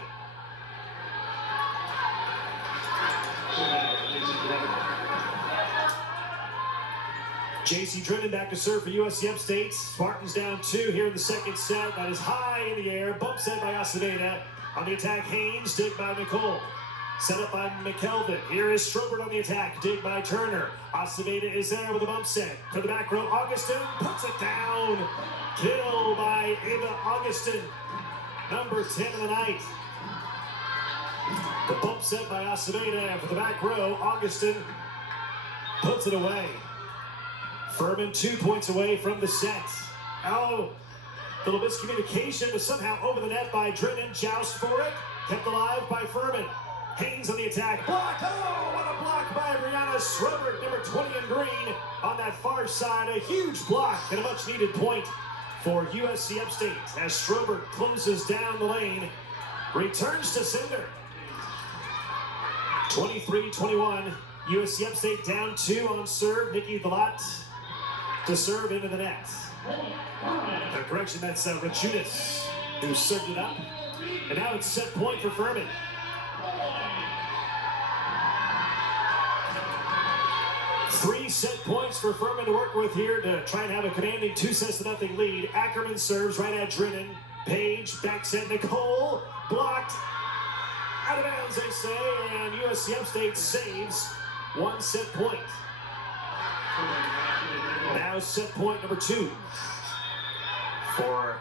J.C. Drennan back to serve for USC Upstate. Spartans down 2 here in the second set. That is high in the air. Bump set by Aceveda. On the attack, Haynes. Dig by Nicole. Set up by McKelvin. Here is Strobert on the attack. Dig by Turner. Aceveda is there with a bump set. To the back row, Augustin puts it down. Kill by Ava Augustin. Number 10 of the night. The bump set by Aceveda. And for the back row, Augustin puts it away. Furman 2 points away from the set. Oh, little miscommunication, but somehow over the net by Drennan. Joust for it. Kept alive by Furman. Haynes on the attack. Block. Oh, what a block by Brianna Schroeder, number 20 in green. On that far side, a huge block and a much-needed point for USC Upstate as Schroeder closes down the lane. Returns to sender. 23-21. USC Upstate down 2 on serve. Nikki Delott to serve into the net. Correction, that's Rachunas who served it up. And now it's set point for Furman. Three set points for Furman to work with here to try and have a commanding 2-0 lead. Ackerman serves right at Drennan. Page, back set, Nicole, blocked. Out of bounds, they say, and USC Upstate saves 1 set point. Now set point number 2 for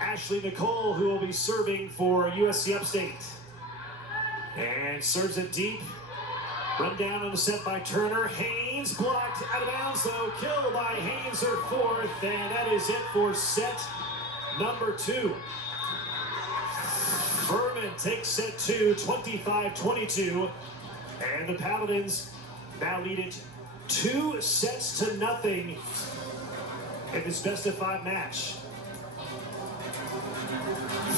Ashley Nicole, who will be serving for USC Upstate. And serves it deep. Run down on the set by Turner. Haynes blocked out of bounds, though. Kill by Haynes, her 4th, and that is it for set number 2. Furman takes set 2, 25-22, and the Paladins now lead it 2-0 in this best-of-5 match.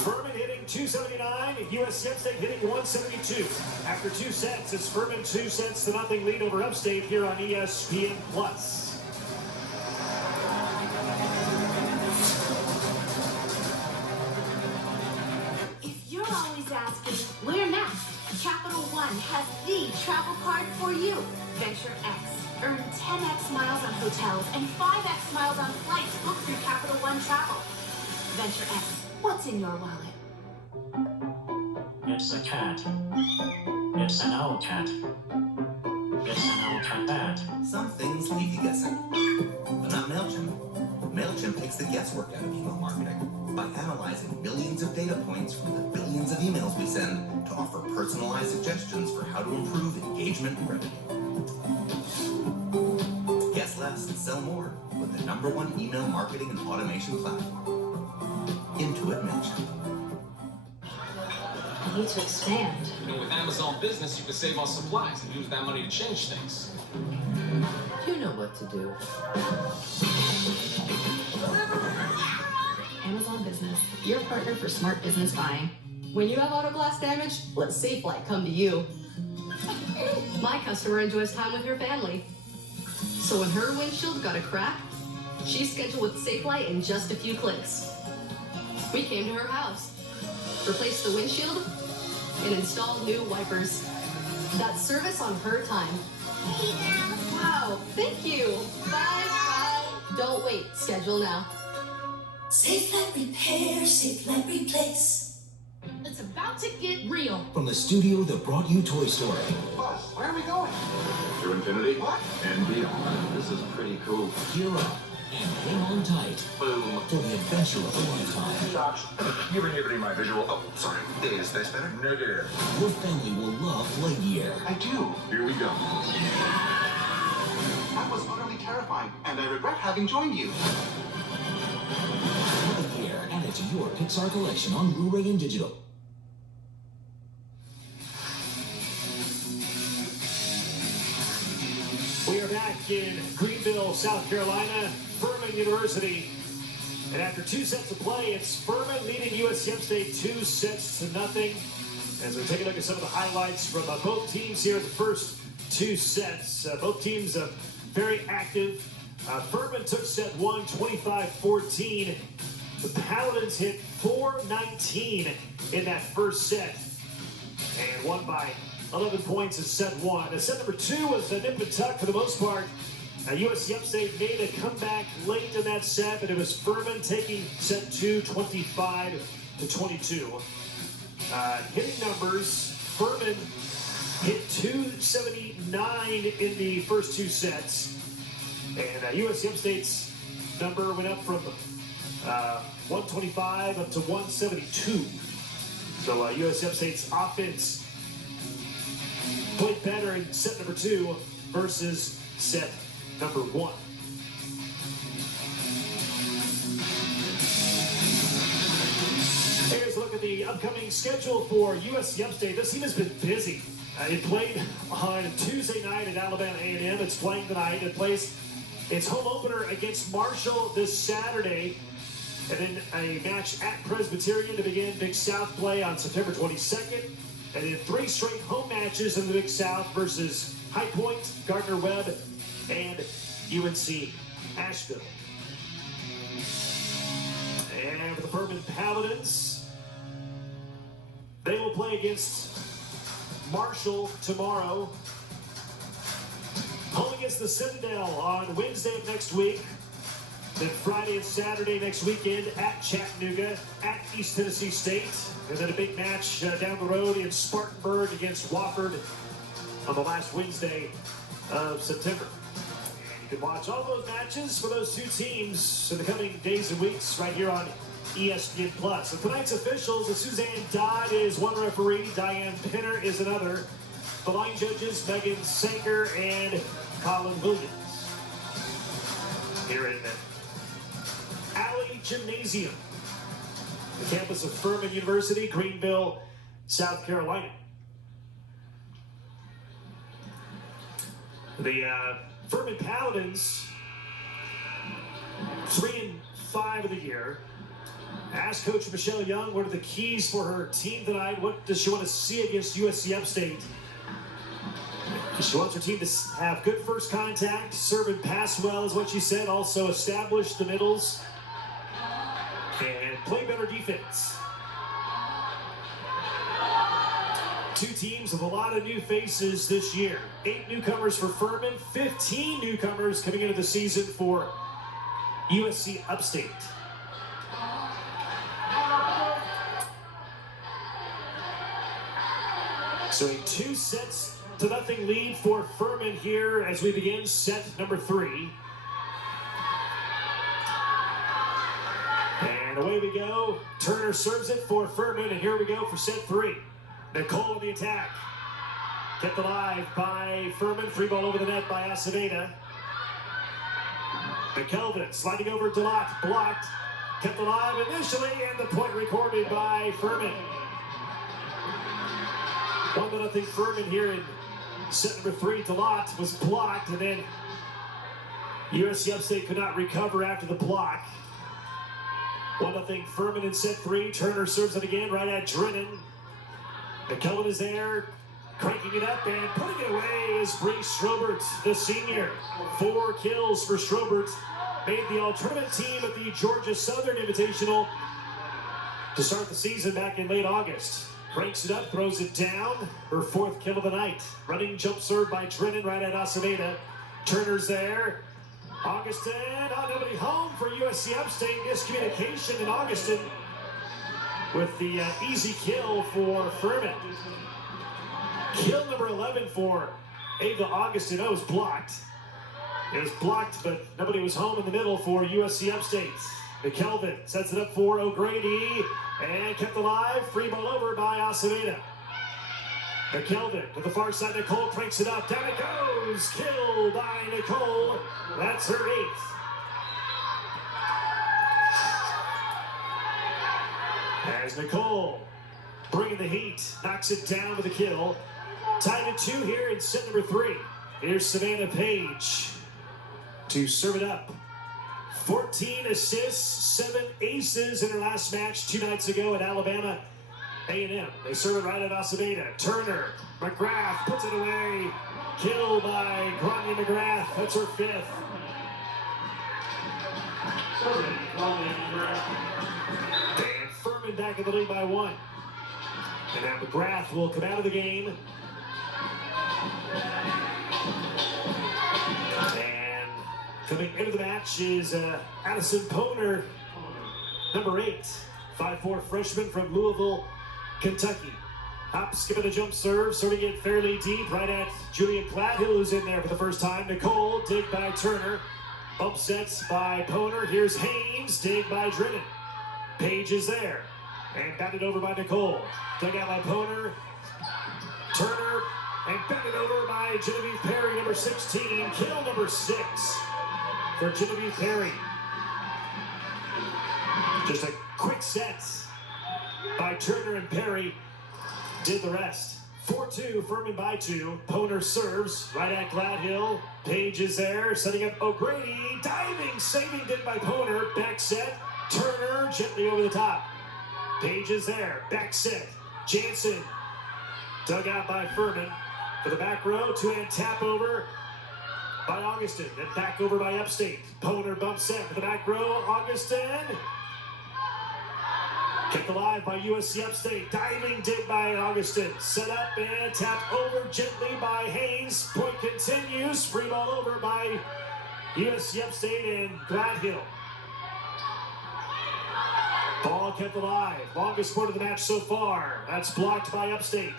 Furman hitting 279, USC Upstate hitting 172. After 2 sets, it's Furman 2-0 lead over Upstate here on ESPN+. If you're always asking, where next? Capital One has the travel card for you. Venture X. Earn 10x miles on hotels and 5x miles on flights booked through Capital One Travel. Venture X. What's in your wallet? It's a cat. It's an old cat. It's an old cat bat. Some things leave you guessing, but not MailChimp. MailChimp takes the guesswork out of email marketing by analyzing millions of data points from the billions of emails we send to offer personalized suggestions for how to improve engagement and revenue. Guess less and sell more with the #1 email marketing and automation platform. Intuit MailChimp. I need to expand. You know, with Amazon Business, you can save on supplies and use that money to change things. You know what to do. Amazon Business, your partner for smart business buying. When you have auto glass damage, let SafeLight come to you. My customer enjoys time with her family. So when her windshield got a crack, she scheduled with SafeLight in just a few clicks. We came to her house, replaced the windshield, and installed new wipers. That's service on her time. Wow, thank you. Bye. Don't wait, schedule now. SafeLight Repair, SafeLight Replace. It's about to get real. From the studio that brought you Toy Story. Buzz, where are we going? To infinity. What? And beyond. This is pretty cool. Gear up and hang on tight. Boom. For the adventure of a lifetime. Josh, you're inhibiting my visual. Oh, sorry. Is this better? Negative. Your family will love Lightyear. I do. Here we go. That was utterly terrifying, and I regret having joined you. Lightyear, add it to your Pixar collection on Blu-ray and digital. We are back in Greenville, South Carolina, Furman University. And after 2 sets of play, it's Furman leading USC Upstate 2-0. As we take a look at some of the highlights from both teams here in the first 2 sets. Both teams very active. Furman took set 1, 25-14. The Paladins hit 419 in that first set and won by 11 points in set 1. Set number 2 was a nip and tuck for the most part. USC Upstate made a comeback late in that set, but it was Furman taking set 2, 25-22. Hitting numbers, Furman hit 279 in the first 2 sets. And USC Upstate's number went up from 125 up to 172. So USC Upstate's offense played better in set number 2 versus set number 1. Here's a look at the upcoming schedule for USC Upstate. This team has been busy. It played on Tuesday night at Alabama A&M. It's playing tonight. It plays its home opener against Marshall this Saturday. And then a match at Presbyterian to begin Big South play on September 22nd. And then 3 straight home matches in the Big South versus High Point, Gardner-Webb, and UNC Asheville. And for the Furman Paladins, they will play against Marshall tomorrow. Home against the Citadel on Wednesday of next week. Then Friday and Saturday next weekend at Chattanooga, at East Tennessee State. And then a big match down the road in Spartanburg against Wofford on the last Wednesday of September. You can watch all those matches for those 2 teams in the coming days and weeks right here on ESPN+. So tonight's officials, Suzanne Dodd is one referee, Diane Pinner is another. The line judges, Megan Sanker and Colin Williams. Here in Alley Gymnasium, the campus of Furman University, Greenville, South Carolina. The Furman Paladins 3 and 5 of the year. Ask Coach Michelle Young what are the keys for her team tonight. What does she want to see against USC Upstate? She wants her team to have good first contact, serve and pass well is what she said. Also establish the middles and play better defense. Two teams with a lot of new faces this year. 8 newcomers for Furman, 15 newcomers coming into the season for USC Upstate. So a 2-0 lead for Furman here as we begin set number 3. And away we go. Turner serves it for Furman, and here we go for set 3. Nicole in the attack. Kept alive by Furman. Free ball over the net by Aceveda. McKelvin sliding over Delot. Blocked. Kept alive initially, and the point recorded by Furman. 1-0 Furman here in set number 3. Delot was blocked, and then USC Upstate could not recover after the block. 1-0 Furman in set 3. Turner serves it again right at Drennan. McKelvin is there, cranking it up and putting it away is Bree Strobert, the senior. 4 kills for Strobert. Made the all-tournament team at the Georgia Southern Invitational to start the season back in late August. Cranks it up, throws it down. Her 4th kill of the night. Running jump serve by Drennan right at Aceveda. Turner's there. Augustin, nobody home for USC Upstate. Miscommunication in Augustin with the easy kill for Furman. Kill number 11 for Ava Augustin. That was blocked. It was blocked, but nobody was home in the middle for USC Upstate. McKelvin sets it up for O'Grady and kept alive. Free ball over by Aceveda. McKelvin to the far side. Nicole cranks it up. Down it goes. Kill by Nicole. That's her 8th. As Nicole bringing the heat, knocks it down with a kill. Tied at 2 here in set number 3. Here's Savannah Page to serve it up. 14 assists, 7 aces in her last match 2 nights ago at Alabama A&M. They serve it right at Aceveda. Turner, McGrath puts it away. Kill by Grania McGrath. That's her 5th. And Furman back in the lead by 1. And now McGrath will come out of the game. And coming into the match is Addison Poner, number 8. 5'4" freshman from Louisville, Kentucky. Hop, skipping a jump serve, serving it fairly deep, right at Julia Gladhill, who's in there for the first time. Nicole, dig by Turner. Bump sets by Poner. Here's Haynes, dig by Drennan. Page is there. And batted over by Nicole. Dug out by Poner. Turner, and batted over by Genevieve Perry, number 16. Kill number 6 for Genevieve Perry. Just a quick set by Turner, and Perry did the rest. 4-2, Furman by 2. Poner serves right at Gladhill. Page is there, setting up O'Grady. Diving, saving, did by Poner. Back set. Turner gently over the top. Page is there. Back set. Jansen dug out by Furman for the back row. 2-hand tap over by Augustin. Then back over by Upstate. Poner bump set for the back row. Augustin. Kept alive by USC Upstate. Diving dig by Augustin. Set up and tapped over gently by Haynes. Point continues. Free ball over by USC Upstate and Gladhill. Ball kept alive. Longest point of the match so far. That's blocked by Upstate.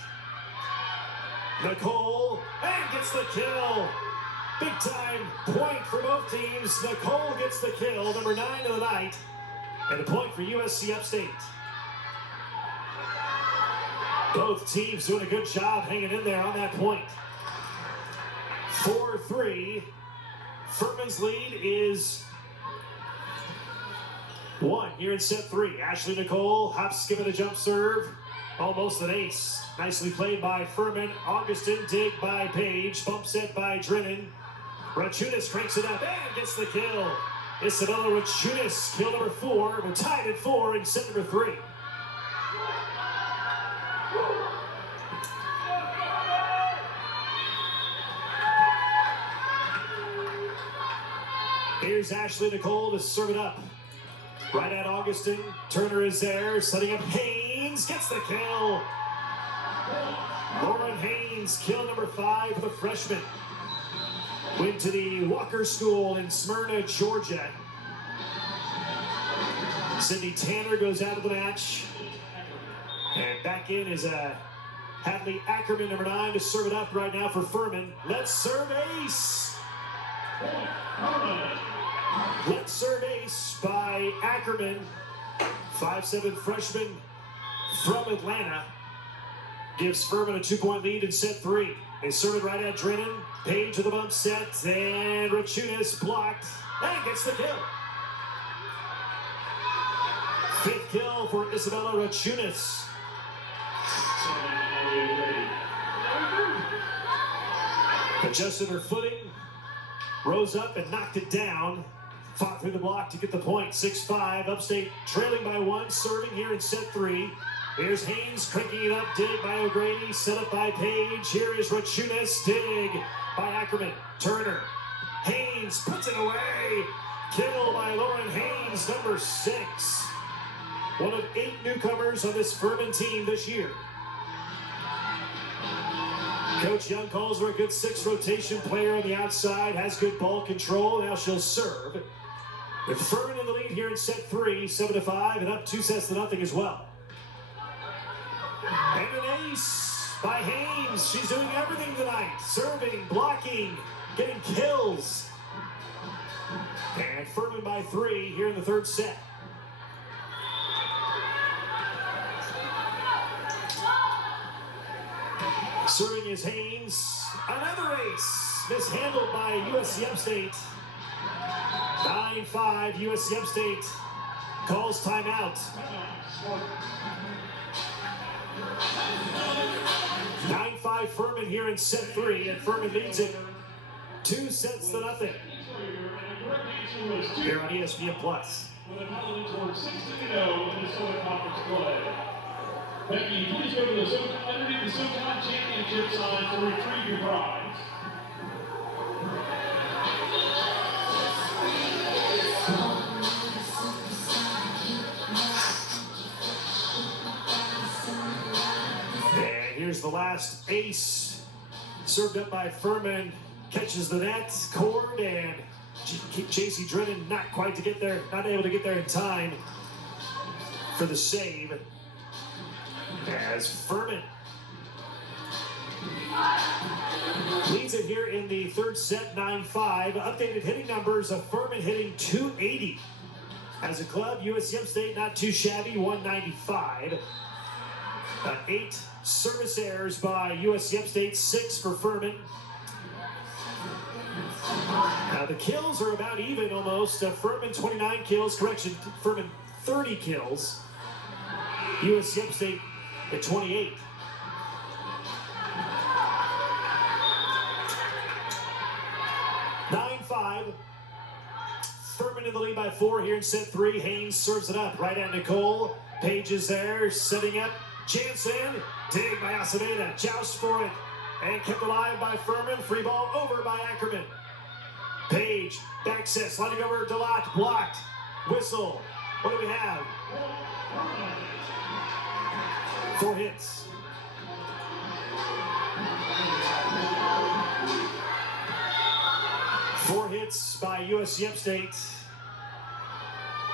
Nicole, and gets the kill. Big time point for both teams. Nicole gets the kill, number 9 of the night. And a point for USC Upstate. Both teams doing a good job hanging in there on that point. 4-3. Furman's lead is 1 here in set 3. Ashley Nicole, hop, skip, and a jump serve. Almost an ace. Nicely played by Furman. Augustin, dig by Page. Bump set by Drennan. Rachunas cranks it up and gets the kill. Isabella Rachunas, kill number 4. We're tied at 4 in set number 3. Here's Ashley Nicole to serve it up. Right at Augustin. Turner is there, setting up Haynes. Gets the kill. Lauren Haynes, kill number 5 for the freshman. Went to the Walker School in Smyrna, Georgia. Sydney Tanner goes out of the match. And back in is Hadley Ackerman, number 9, to serve it up right now for Furman. Let's serve ace. Let's serve ace by Ackerman. 5'7" freshman from Atlanta. Gives Furman a 2-point lead in set 3. They serve it right at Drennan. Page with the bump set, and Rachunas blocked and gets the kill. 5th kill for Isabella Rachunas. Adjusted her footing, rose up and knocked it down. Fought through the block to get the point. 6-5, Upstate trailing by 1, serving here in set 3. Here's Haynes cranking it up, dig by O'Grady, set up by Page. Here is Rachunas, dig by Ackerman. Turner, Haynes puts it away. Kill by Lauren Haynes, number 6. One of 8 newcomers on this Furman team this year. Coach Young calls her a good 6 rotation player on the outside, has good ball control. Now she'll serve. With Furman in the lead here in set 3, 7-5, and up 2 sets to nothing as well. And an ace by Haynes. She's doing everything tonight. Serving, blocking, getting kills. And Furman by 3 here in the 3rd set. Serving is Haynes. Another ace. Mishandled by USC Upstate. 9-5, USC Upstate calls timeout. 9-5 Furman here in set 3, and Furman leads it 2 sets to nothing. Here on ESPN Plus. Becky, please go to the underneath the SoCon Championship sign to retrieve your prize. And here's the last ace, served up by Furman, catches the net, cord, and J.C. Drennan not quite to get there, not able to get there in time for the save. As Furman leads it here in the 3rd set, 9-5. Updated hitting numbers of Furman hitting 280. As a club, USC Upstate not too shabby, 195. 8 service errors by USC Upstate, 6 for Furman. Now the kills are about even almost. Furman 29 kills, correction, Furman 30 kills. USC Upstate at 28. Furman in the lead by 4 here in set 3. Haynes serves it up right at Nicole. Page is there, setting up. Jansen, dig by Acevedo, joust for it, and kept alive by Furman. Free ball over by Ackerman. Page, back set, sliding over Delat, blocked. Whistle. What do we have? 4 hits. Four hits by USC Upstate.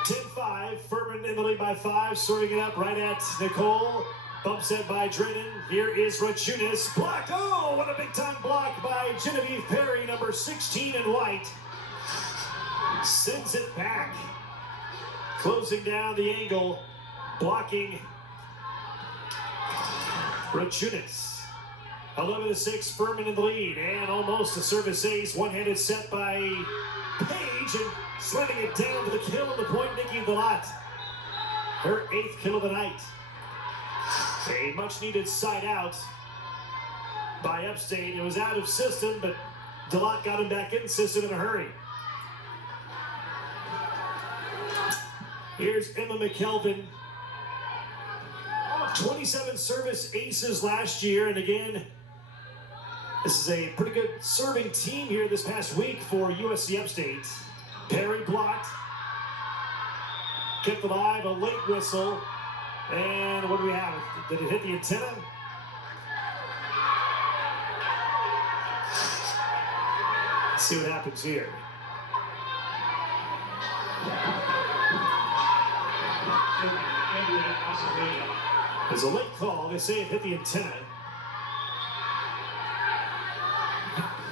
10-5, Furman in the lead by 5, serving it up right at Nicole. Bump set by Drennan. Here is Rachunas. Blocked. Oh, what a big time block by Genevieve Perry, number 16 in white. Sends it back. Closing down the angle. Blocking Rachunas. 11-6, Furman in the lead, and almost a service ace. One-handed set by Page, and slamming it down to the kill on the point, Nikki Delat. Her 8th kill of the night. A much-needed side out by Upstate. It was out of system, but Delat got him back in system in a hurry. Here's Emma McKelvin. 27 service aces last year, and again, this is a pretty good serving team here this past week for USC Upstate. Perry blocked, kept alive, a late whistle, and what do we have? Did it hit the antenna? Let's see what happens here. There's a late call. They say it hit the antenna.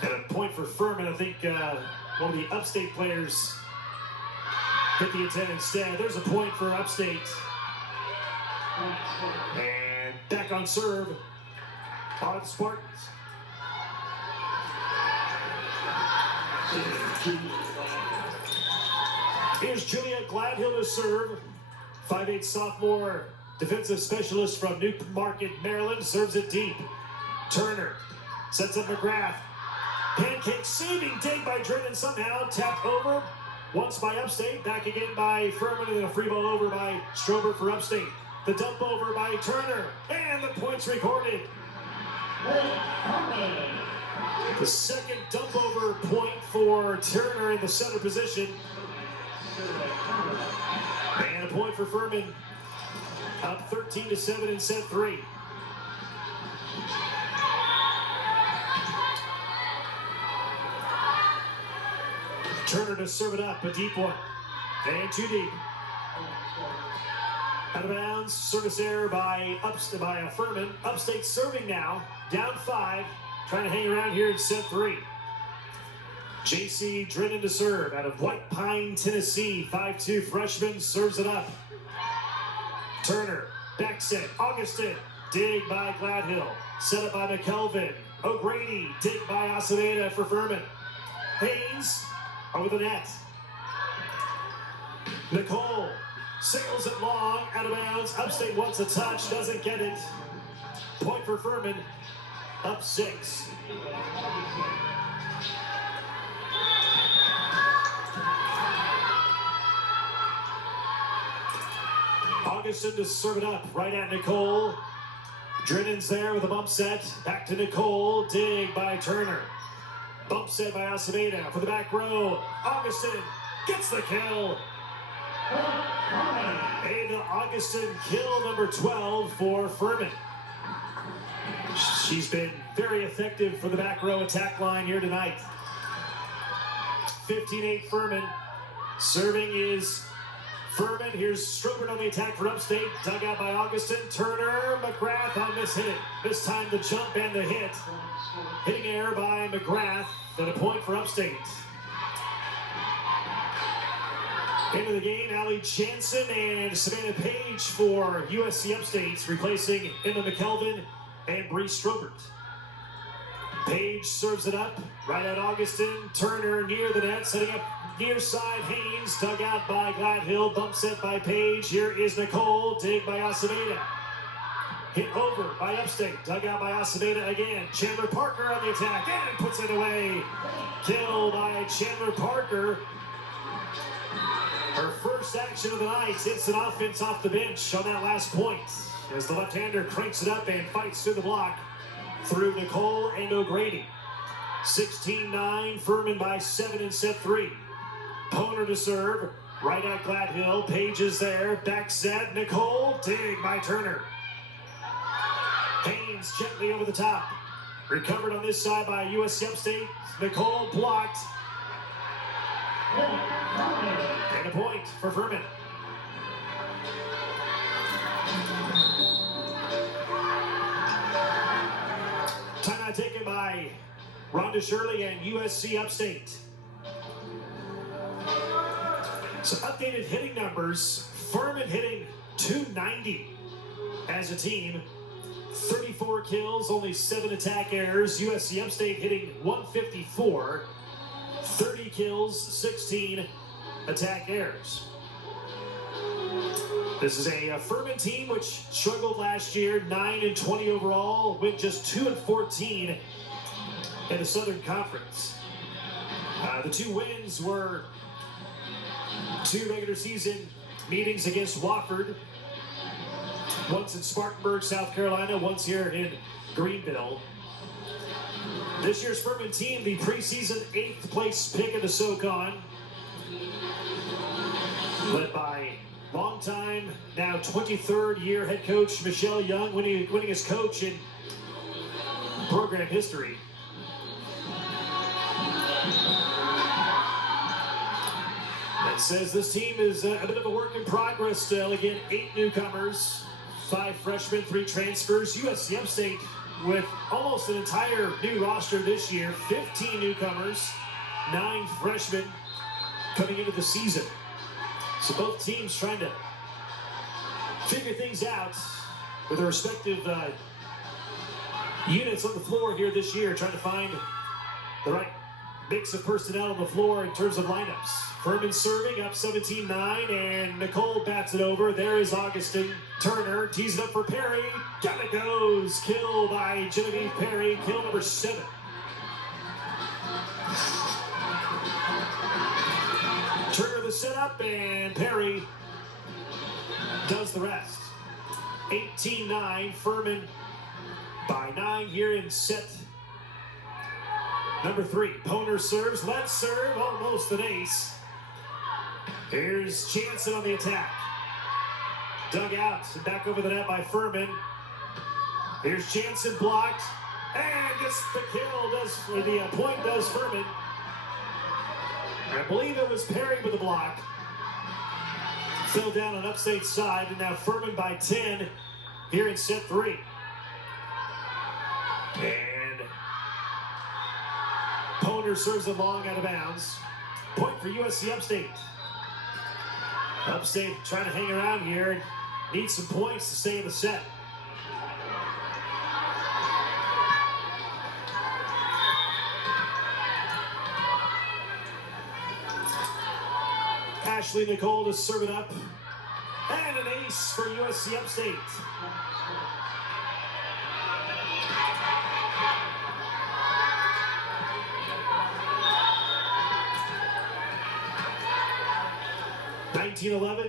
And a point for Furman. I think one of the Upstate players hit the antenna instead. There's a point for Upstate. And back on serve are the Spartans. Here's Juliet Gladhill to serve. 5'8" sophomore defensive specialist from Newmarket, Maryland, serves it deep. Turner sets up McGrath. Pancake saving dig by Drennan somehow. Tapped over once by Upstate. Back again by Furman, and then a free ball over by Strober for Upstate. The dump over by Turner. And the points recorded. The second dump over point for Turner in the center position. And a point for Furman. Up 13-7 in set 3. Turner to serve it up, a deep one. And too deep. Out of bounds, service error by Furman. Upstate serving now, down 5, trying to hang around here in set 3. J.C. Drennan to serve out of White Pine, Tennessee. 5'2" freshman serves it up. Turner, back set, Augustin, dig by Gladhill. Set up by McKelvin. O'Grady, dig by Acevedo for Furman. Haynes over the net. Nicole sails it long, out of bounds. Upstate wants a touch, doesn't get it. Point for Furman, up 6. Augustin to serve it up, right at Nicole. Drennan's there with a bump set. Back to Nicole, dig by Turner. Bump set by Acevedo for the back row. Augustin gets the kill. And Augustin kill number 12 for Furman. She's been very effective for the back row attack line here tonight. 15-8 Furman. Serving is Furman. Here's Strobert on the attack for Upstate. Dug out by Augustin. Turner, McGrath on this hit. This time the jump and the hit. Hitting error by McGrath. Then a point for Upstate. Into the game, Allie Jansen and Savannah Page for USC Upstate, replacing Emma McKelvin and Bree Strobert. Page serves it up, right at Augustin. Turner near the net, setting up near side. Haynes, dug out by Gladhill, bump set by Page. Here is Nicole, dig by Acevedo. Hit over by Upstate, dug out by Acevedo again. Chandler Parker on the attack, and puts it away. Kill by Chandler Parker. Her first action of the night, instant offense off the bench on that last point. As the left-hander cranks it up and fights through the block through Nicole and O'Grady. 16-9, Furman by 7 in set 3. Poner to serve, right at Gladhill. Page is there, back set, Nicole, dig by Turner. Haynes gently over the top. Recovered on this side by USC Upstate. Nicole blocked. And a point for Furman. Timeout taken by Rhonda Shirley and USC Upstate. So updated hitting numbers. Furman hitting 290 as a team. 34 kills, only 7 attack errors. USC Upstate hitting 154. 30 kills, 16 attack errors. This is a Furman team which struggled last year, 9-20 overall, went just 2-14 in the Southern Conference. The 2 wins were 2 regular season meetings against Wofford. Once in Spartanburg, South Carolina, once here in Greenville. This year's Furman team, the preseason 8th place pick of the SoCon. Led by longtime, now 23rd year head coach Michelle Young, winning his coach in program history. It says this team is a bit of a work in progress still. Again, 8 newcomers, 5 freshmen, 3 transfers. USC Upstate with almost an entire new roster this year. 15 newcomers, 9 freshmen coming into the season. So both teams trying to figure things out with their respective units on the floor here this year, trying to find the right mix of personnel on the floor in terms of lineups. Furman serving up 17-9, and Nicole bats it over. There is Augustin Turner, tees it up for Perry. Down it goes. Kill by Genevieve Perry, kill number 7. Turner the setup, and Perry does the rest. 18-9, Furman by 9 here in set number 3. Poner serves, let's serve, almost an ace. Here's Jansen on the attack. Dug out and back over the net by Furman. Here's Jansen blocked, and gets the kill, the point does Furman. I believe it was Perry with the block. Fell down on Upstate's side, and now Furman by 10 here in set 3. And Poner serves it long out of bounds. Point for USC Upstate. Upstate trying to hang around here. Needs some points to stay in the set. Ashley Nicole to serve it up. And an ace for USC Upstate.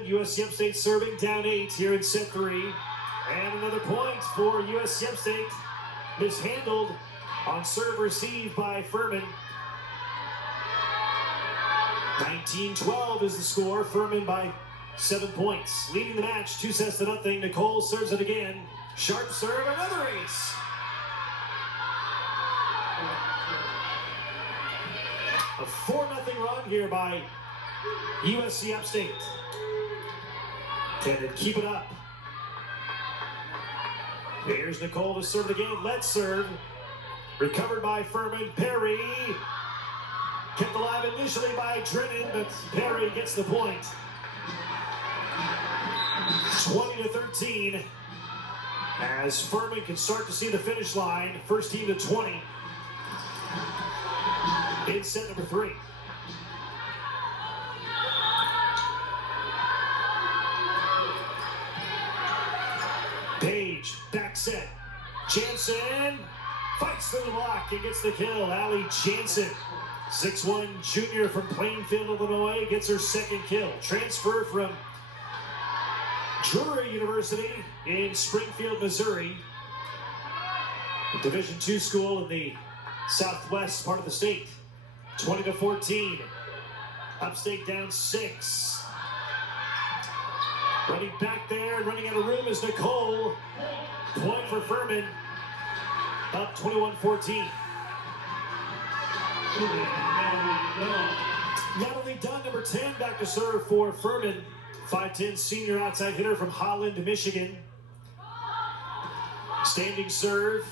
USC Upstate serving down 8 here in set 3. And another point for USC Upstate. Mishandled on serve received by Furman. 19-12 is the score. Furman by 7 points. Leading the match 2-0. Nicole serves it again. Sharp serve, another ace. A 4-0 run here by USC Upstate. Can it keep it up? Here's Nicole to serve it again. Let's serve. Recovered by Furman. Perry. Kept alive initially by Drennan, but Perry gets the point. 20-13. As Furman can start to see the finish line. First team to 20. In set number 3. Page, back set. Jansen fights through the block and gets the kill. Allie Jansen, 6'1" junior from Plainfield, Illinois, gets her second kill. Transfer from Drury University in Springfield, Missouri. A Division II school in the southwest part of the state. 20-14. Upstate down 6. Running back there and running out of room is Nicole. Point for Furman. Up 21-14. Natalie Dunn, number 10, back to serve for Furman. 5'10" senior outside hitter from Holland, Michigan. Standing serve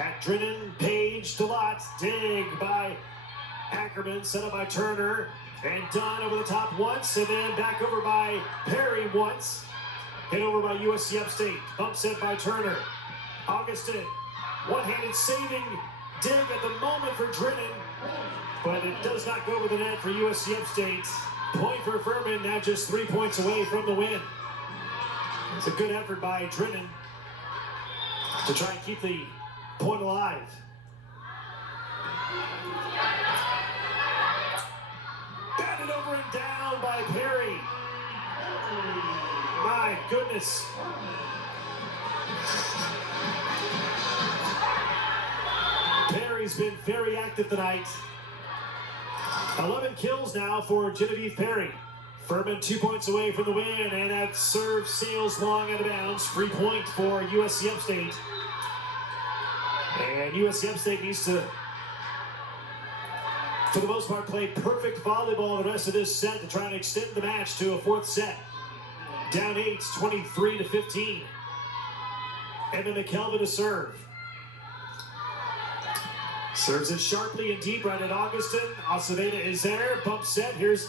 at Drennan, Page, Delott. Dig by Ackerman, set up by Turner. And Dunn over the top once, and then back over by Perry once. Hit over by USC Upstate. Bump set by Turner. Augustin, one-handed saving dig at the moment for Drennan. But it does not go over the net for USC Upstate. Point for Furman, now just 3 points away from the win. It's a good effort by Drennan to try and keep the point alive. Batted over and down by Perry. My goodness. Perry's been very active tonight. 11 kills now for Genevieve Perry. Furman 2 points away from the win, and that serve sails long out of bounds. Free point for USC Upstate. And USC Upstate needs to, for the most part, play perfect volleyball the rest of this set to try and extend the match to a fourth set. Down 8, 23-15. Emma McKelvin to serve. Serves it sharply and deep right at Augustin. Aceveda is there. Bump set. Here's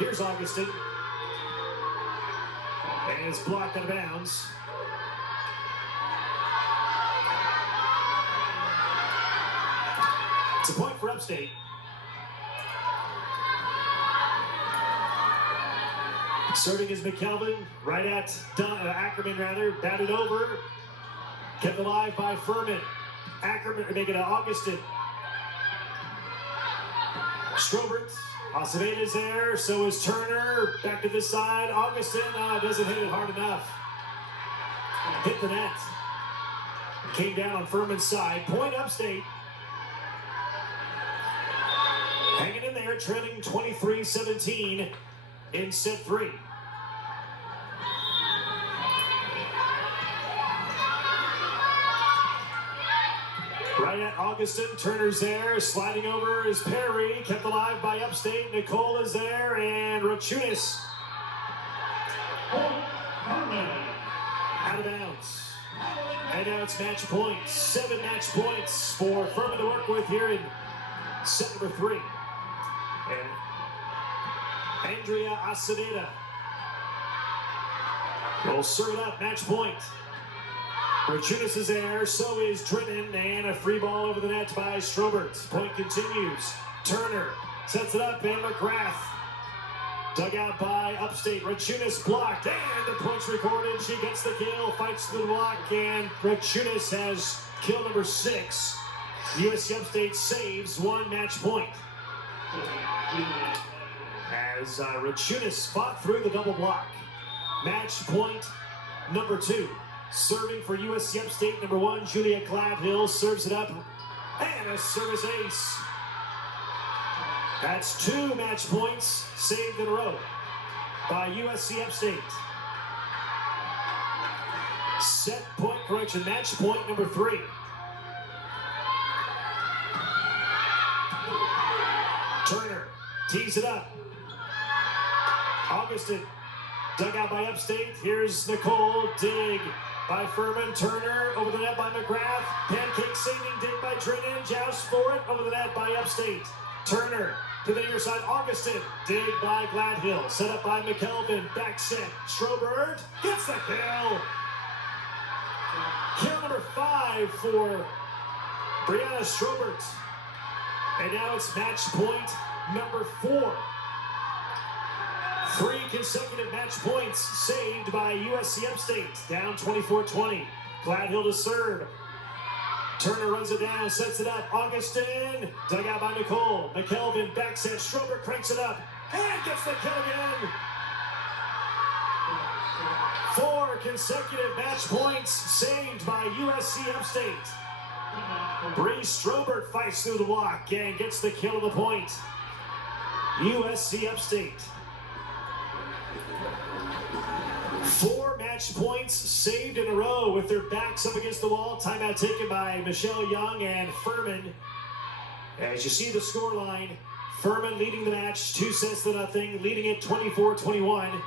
Augustin. And it's blocked out of bounds. It's a point for Upstate. Serving is McKelvin, right at Ackerman, rather. Batted over. Kept alive by Furman. Ackerman to make it to Augustin. Strobert. Aceveda is there. So is Turner. Back to this side. Augustin doesn't hit it hard enough. Hit the net. Came down on Furman's side. Point Upstate. Hanging in there, trailing 23-17 in set 3. Right at Augustin, Turner's there, sliding over is Perry, kept alive by Upstate. Nicole is there, and Rachunas out of bounds. And now it's match point. 7 match points for Furman to work with here in set number 3. And Andrea Aceveda will serve it up, match point. Rachunas is there, so is Drennan, and a free ball over the net by Strobert. Point continues. Turner sets it up, and McGrath dug out by Upstate. Rachunas blocked, and the point's recorded. She gets the kill, fights the block, and Rachunas has kill number 6. USC Upstate saves 1 match point. As Rachunas fought through the double block. Match point number 2. Serving for USC Upstate, number 1, Julia Gladhill serves it up, and a service ace. That's 2 match points saved in a row by USC Upstate. Set point correction, match point number 3. Turner tees it up. Augustin dug out by Upstate. Here's Nicole. Dig by Furman. Turner over the net by McGrath. Pancake saving dig by Drennan. Joust for it over the net by Upstate. Turner to the near side. Augustin. Dig by Gladhill. Set up by McKelvin. Back set. Strobert gets the kill. Kill number 5 for Brianna Strobert. And now it's match point number 4. 3 consecutive match points saved by USC Upstate. Down 24-20. Gladhill to serve. Turner runs it down, sets it up. Augustin, dug out by Nicole. McKelvin, back set. Strobert cranks it up and gets the kill again. 4 consecutive match points saved by USC Upstate. Bree Strobert fights through the block and gets the kill of the point. USC Upstate. 4 match points saved in a row with their backs up against the wall. Timeout taken by Michelle Young and Furman. As you see the scoreline, Furman leading the match 2-0, leading it 24-21.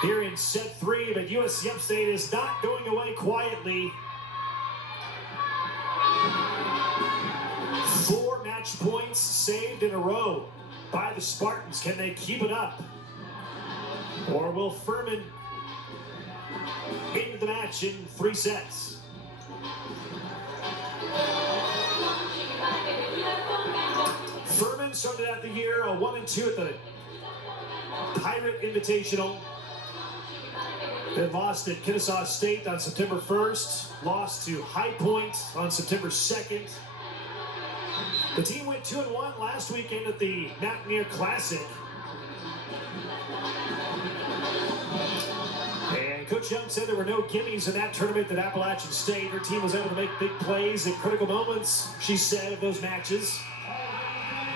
Here in set 3, but USC Upstate is not going away quietly. 4 match points saved in a row by the Spartans. Can they keep it up? Or will Furman end the match in 3 sets? Furman started out the year 1-2 at the Pirate Invitational. Then lost at Kennesaw State on September 1st. Lost to High Point on September 2nd. The team went 2-1 last weekend at the Mountaineer Classic. Coach Young said there were no gimmies in that tournament at Appalachian State. Her team was able to make big plays at critical moments, she said, of those matches.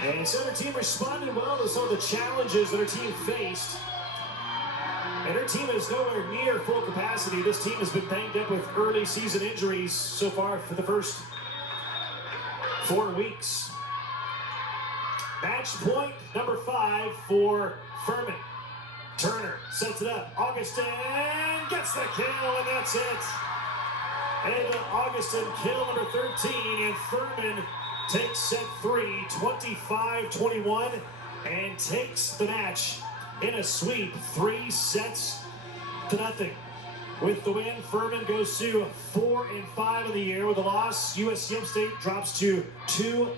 And so her team responded well to some of the challenges that her team faced. And her team is nowhere near full capacity. This team has been banged up with early season injuries so far for the first 4 weeks. Match point number 5 for Furman. Turner sets it up. Augustin gets the kill, and that's it. And Augustin kill number 13, and Furman takes set 3, 25-21, and takes the match in a sweep, 3-0. With the win, Furman goes to 4-5 in the year. With a loss, USC Upstate drops to 2-9.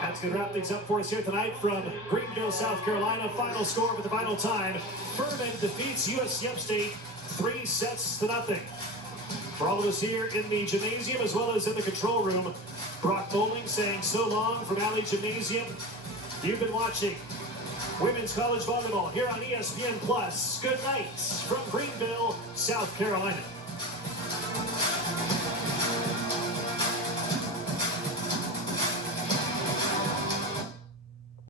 That's going to wrap things up for us here tonight from Greenville, South Carolina. Final score for the final time. Furman defeats USC Upstate 3-0. For all of us here in the gymnasium as well as in the control room, Brock Bowling saying so long from Alley Gymnasium. You've been watching Women's College Volleyball here on ESPN+. Good night from Greenville, South Carolina.